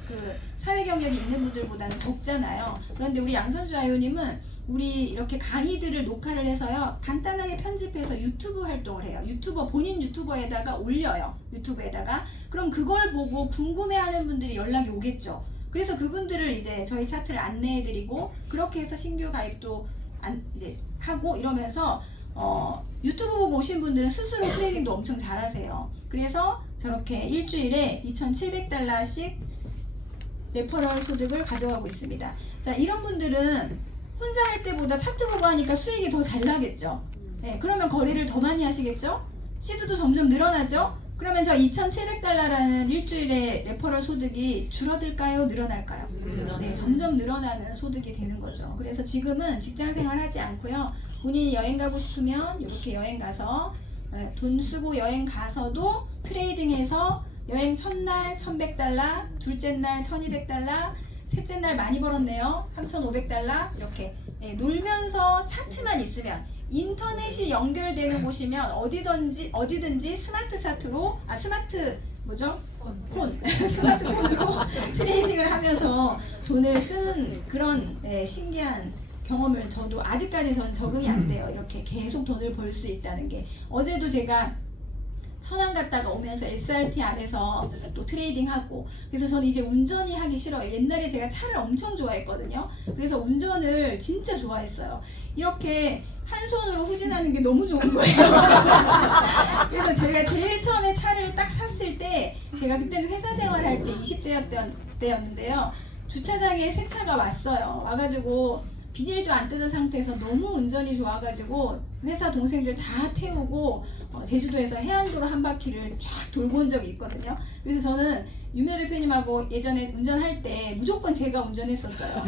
그 사회 경력이 있는 분들보다는 적잖아요. 그런데 우리 양선주 아이오님은 우리 이렇게 강의들을 녹화를 해서요 간단하게 편집해서 유튜브 활동을 해요. 본인 유튜버에다가 올려요. 유튜브에다가. 그럼 그걸 보고 궁금해하는 분들이 연락이 오겠죠. 그래서 그분들을 이제 저희 차트를 안내해드리고 그렇게 해서 신규 가입도 이제 하고 이러면서 유튜브 보고 오신 분들은 스스로 트레이딩도 엄청 잘하세요. 그래서 저렇게 일주일에 2,700달러씩 레퍼럴 소득을 가져가고 있습니다. 자, 이런 분들은 혼자 할 때보다 차트 보고 하니까 수익이 더 잘 나겠죠. 네, 그러면 거래를 더 많이 하시겠죠? 시드도 점점 늘어나죠? 그러면 저 2,700달러라는 일주일에 레퍼럴 소득이 줄어들까요? 늘어날까요? 네, 점점 늘어나는 소득이 되는 거죠. 그래서 지금은 직장 생활 하지 않고요. 본인이 여행 가고 싶으면 이렇게 여행 가서 돈 쓰고 여행 가서도 트레이딩해서 여행 첫날 1,100달러, 둘째 날 1,200달러, 셋째 날 많이 벌었네요. 3,500달러 이렇게 놀면서 차트만 있으면 인터넷이 연결되는 곳이면 어디든지 스마트 차트로 스마트폰으로 트레이딩을 하면서 돈을 쓰는 그런 신기한 경험을 저도 아직까지 전 적응이 안 돼요. 이렇게 계속 돈을 벌 수 있다는 게. 어제도 제가 천안 갔다가 오면서 SRT 안에서 또 트레이딩하고, 그래서 저는 이제 운전이 하기 싫어요. 옛날에 제가 차를 엄청 좋아했거든요. 그래서 운전을 진짜 좋아했어요. 이렇게 한 손으로 후진하는 게 너무 좋은 거예요. 그래서 제가 제일 처음에 차를 딱 샀을 때, 제가 그때는 회사 생활할 때 20대였는데요. 주차장에 새 차가 왔어요. 와가지고 비닐도 안 뜯은 상태에서 너무 운전이 좋아가지고 회사 동생들 다 태우고 제주도에서 해안도로 한 바퀴를 쫙 돌고 온 적이 있거든요. 그래서 저는 유명 대표님하고 예전에 운전할 때 무조건 제가 운전했었어요.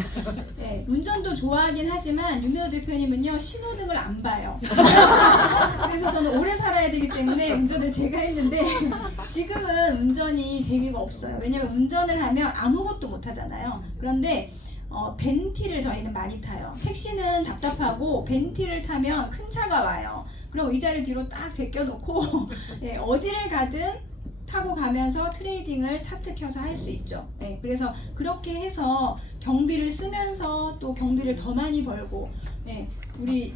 네, 운전도 좋아하긴 하지만 유명 대표님은요 신호등을 안 봐요. 그래서 저는 오래 살아야 되기 때문에 운전을 제가 했는데 지금은 운전이 재미가 없어요. 왜냐면 운전을 하면 아무것도 못 하잖아요. 그런데 벤티를 저희는 많이 타요. 택시는 답답하고 벤티를 타면 큰 차가 와요. 그럼 의자를 뒤로 딱 제껴놓고 네, 어디를 가든 타고 가면서 트레이딩을 차트 켜서 할 수 있죠. 네, 그래서 그렇게 해서 경비를 쓰면서 또 경비를 더 많이 벌고, 네, 우리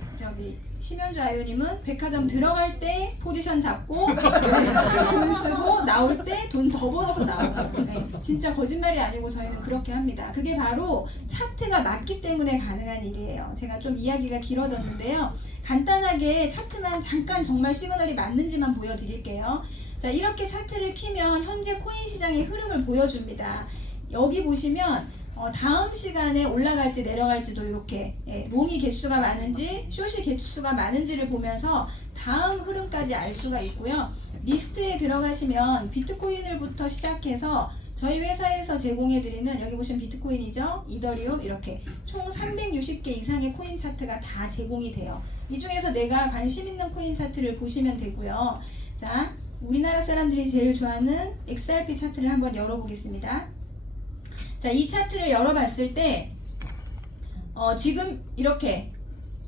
심현주 아이오님은 백화점 들어갈 때 포지션 잡고 돈 쓰고 나올 때 돈 더 벌어서 나오고, 네, 진짜 거짓말이 아니고 저희는 그렇게 합니다. 그게 바로 차트가 맞기 때문에 가능한 일이에요. 제가 좀 이야기가 길어졌는데요. 간단하게 차트만 잠깐 정말 시그널이 맞는지만 보여드릴게요. 자, 이렇게 차트를 키면 현재 코인 시장의 흐름을 보여줍니다. 여기 보시면 다음 시간에 올라갈지 내려갈지도 이렇게 롱이 개수가 많은지 숏이 개수가 많은지를 보면서 다음 흐름까지 알 수가 있고요. 리스트에 들어가시면 비트코인을부터 시작해서 저희 회사에서 제공해드리는, 여기 보시면 비트코인이죠, 이더리움, 이렇게 총 360개 이상의 코인 차트가 다 제공이 돼요. 이 중에서 내가 관심 있는 코인 차트를 보시면 되고요. 자, 우리나라 사람들이 제일 좋아하는 XRP 차트를 한번 열어보겠습니다. 자, 이 차트를 열어봤을 때 지금 이렇게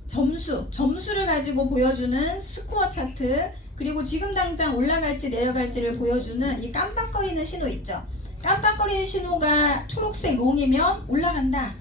점수를 가지고 보여주는 스코어 차트, 그리고 지금 당장 올라갈지 내려갈지를 보여주는 이 깜빡거리는 신호 있죠. 깜빡거리는 신호가 초록색 롱이면 올라간다,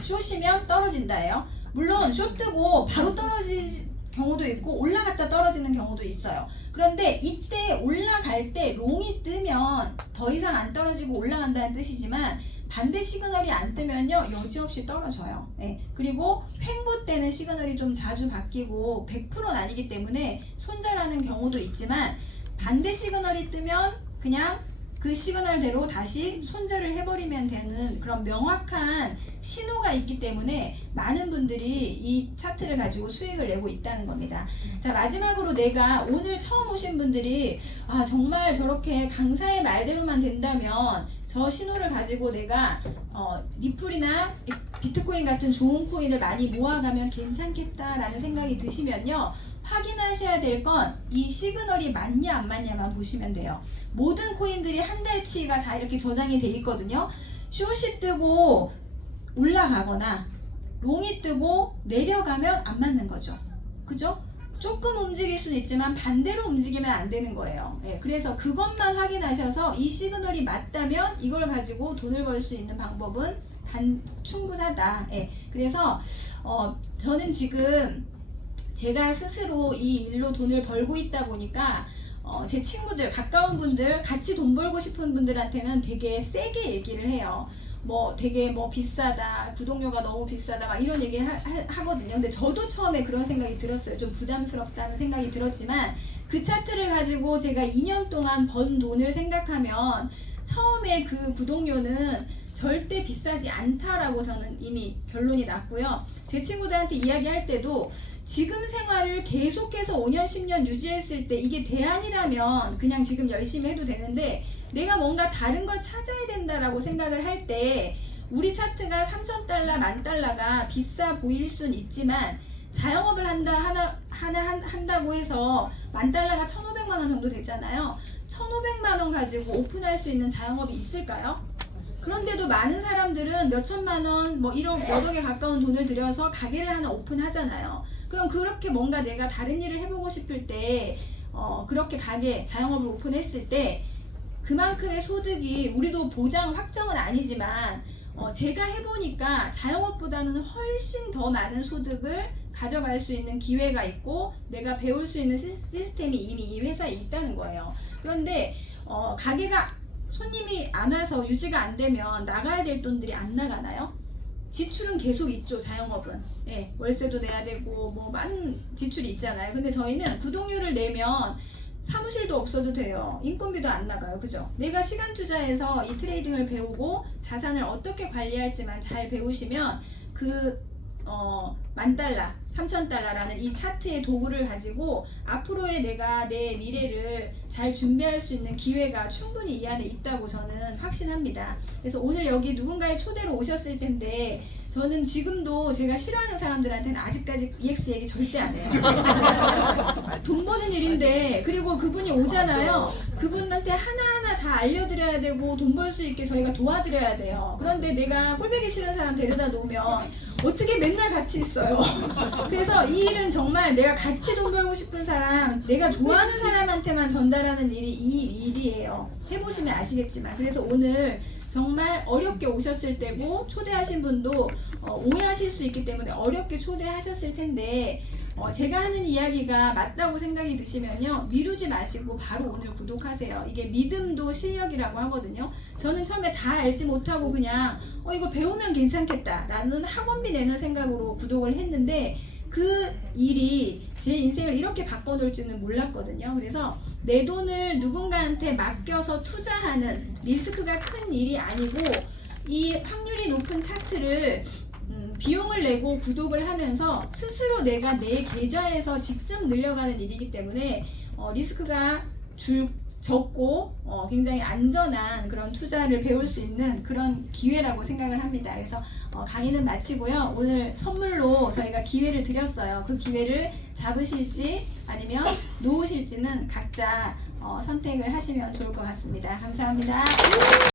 숏이면 떨어진다예요. 물론 숏 뜨고 바로 떨어질 경우도 있고 올라갔다 떨어지는 경우도 있어요. 그런데 이때 올라갈 때 롱이 뜨면 더 이상 안 떨어지고 올라간다는 뜻이지만, 반대 시그널이 안 뜨면요 여지없이 떨어져요. 네. 그리고 횡보 때는 시그널이 좀 자주 바뀌고 100%는 아니기 때문에 손절하는 경우도 있지만, 반대 시그널이 뜨면 그냥 그 시그널대로 다시 손절을 해버리면 되는 그런 명확한 신호가 있기 때문에 많은 분들이 이 차트를 가지고 수익을 내고 있다는 겁니다. 자, 마지막으로 내가 오늘 처음 오신 분들이 정말 저렇게 강사의 말대로만 된다면 저 신호를 가지고 내가 리플이나 비트코인 같은 좋은 코인을 많이 모아가면 괜찮겠다라는 생각이 드시면요, 확인하셔야 될 건 이 시그널이 맞냐 안 맞냐만 보시면 돼요. 모든 코인들이 한 달치가 다 이렇게 저장이 돼 있거든요. 숏이 뜨고 올라가거나 롱이 뜨고 내려가면 안 맞는 거죠. 그죠? 조금 움직일 수는 있지만 반대로 움직이면 안 되는 거예요. 그래서 그것만 확인하셔서 이 시그널이 맞다면 이걸 가지고 돈을 벌 수 있는 방법은 충분하다. 그래서 저는 지금 제가 스스로 이 일로 돈을 벌고 있다 보니까 제 친구들, 가까운 분들, 같이 돈 벌고 싶은 분들한테는 되게 세게 얘기를 해요. 되게 비싸다, 구독료가 너무 비싸다, 막 이런 얘기 하거든요. 근데 저도 처음에 그런 생각이 들었어요. 좀 부담스럽다는 생각이 들었지만, 그 차트를 가지고 제가 2년 동안 번 돈을 생각하면 처음에 그 구독료는 절대 비싸지 않다라고 저는 이미 결론이 났고요. 제 친구들한테 이야기할 때도 지금 생활을 계속해서 5년, 10년 유지했을 때 이게 대안이라면 그냥 지금 열심히 해도 되는데, 내가 뭔가 다른 걸 찾아야 된다라고 생각을 할 때 우리 차트가 3,000달러, 10,000달러가 비싸 보일 순 있지만, 자영업을 한다고 해서 10,000달러가 1,500만 원 정도 되잖아요. 1,500만 원 가지고 오픈할 수 있는 자영업이 있을까요? 그런데도 많은 사람들은 몇천만 원, 1억, 몇 억에 가까운 돈을 들여서 가게를 하나 오픈하잖아요. 그럼 그렇게 뭔가 내가 다른 일을 해보고 싶을 때 그렇게 가게 자영업을 오픈했을 때 그만큼의 소득이 우리도 보장 확정은 아니지만 제가 해보니까 자영업보다는 훨씬 더 많은 소득을 가져갈 수 있는 기회가 있고 내가 배울 수 있는 시스템이 이미 이 회사에 있다는 거예요. 그런데 가게가 손님이 안 와서 유지가 안 되면 나가야 될 돈들이 안 나가나요? 지출은 계속 있죠, 자영업은. 예, 월세도 내야 되고 뭐 많은 지출이 있잖아요. 근데 저희는 구독료를 내면 사무실도 없어도 돼요. 인건비도 안 나가요. 그죠? 내가 시간 투자해서 이 트레이딩을 배우고 자산을 어떻게 관리할지만 잘 배우시면 그 $10,000, $3,000라는 이 차트의 도구를 가지고 앞으로의 내가 내 미래를 잘 준비할 수 있는 기회가 충분히 이 안에 있다고 저는 확신합니다. 그래서 오늘 여기 누군가의 초대로 오셨을 텐데 저는 지금도 제가 싫어하는 사람들한테는 아직까지 EX 얘기 절대 안 해요. 돈 버는 일인데 그리고 그분이 오잖아요. 그분한테 하나하나 다 알려드려야 되고 돈 벌 수 있게 저희가 도와드려야 돼요. 그런데 내가 꼴보기 싫은 사람 데려다 놓으면 어떻게 맨날 같이 있어요. 그래서 이 일은 정말 내가 같이 돈 벌고 싶은 사람, 내가 좋아하는 사람한테만 전달하는 일이 이 일이에요. 해보시면 아시겠지만. 그래서 오늘 정말 어렵게 오셨을 때고 초대하신 분도 오해하실 수 있기 때문에 어렵게 초대하셨을 텐데 제가 하는 이야기가 맞다고 생각이 드시면요, 미루지 마시고 바로 오늘 구독하세요. 이게 믿음도 실력이라고 하거든요. 저는 처음에 다 알지 못하고 그냥 이거 배우면 괜찮겠다 라는 학원비 내는 생각으로 구독을 했는데 그 일이 제 인생을 이렇게 바꿔놓을 줄은 몰랐거든요. 그래서 내 돈을 누군가한테 맡겨서 투자하는 리스크가 큰 일이 아니고 이 확률이 높은 차트를 비용을 내고 구독을 하면서 스스로 내가 내 계좌에서 직접 늘려가는 일이기 때문에 리스크가 적고 굉장히 안전한 그런 투자를 배울 수 있는 그런 기회라고 생각을 합니다. 그래서 강의는 마치고요. 오늘 선물로 저희가 기회를 드렸어요. 그 기회를 잡으실지 아니면 놓으실지는 각자 선택을 하시면 좋을 것 같습니다. 감사합니다.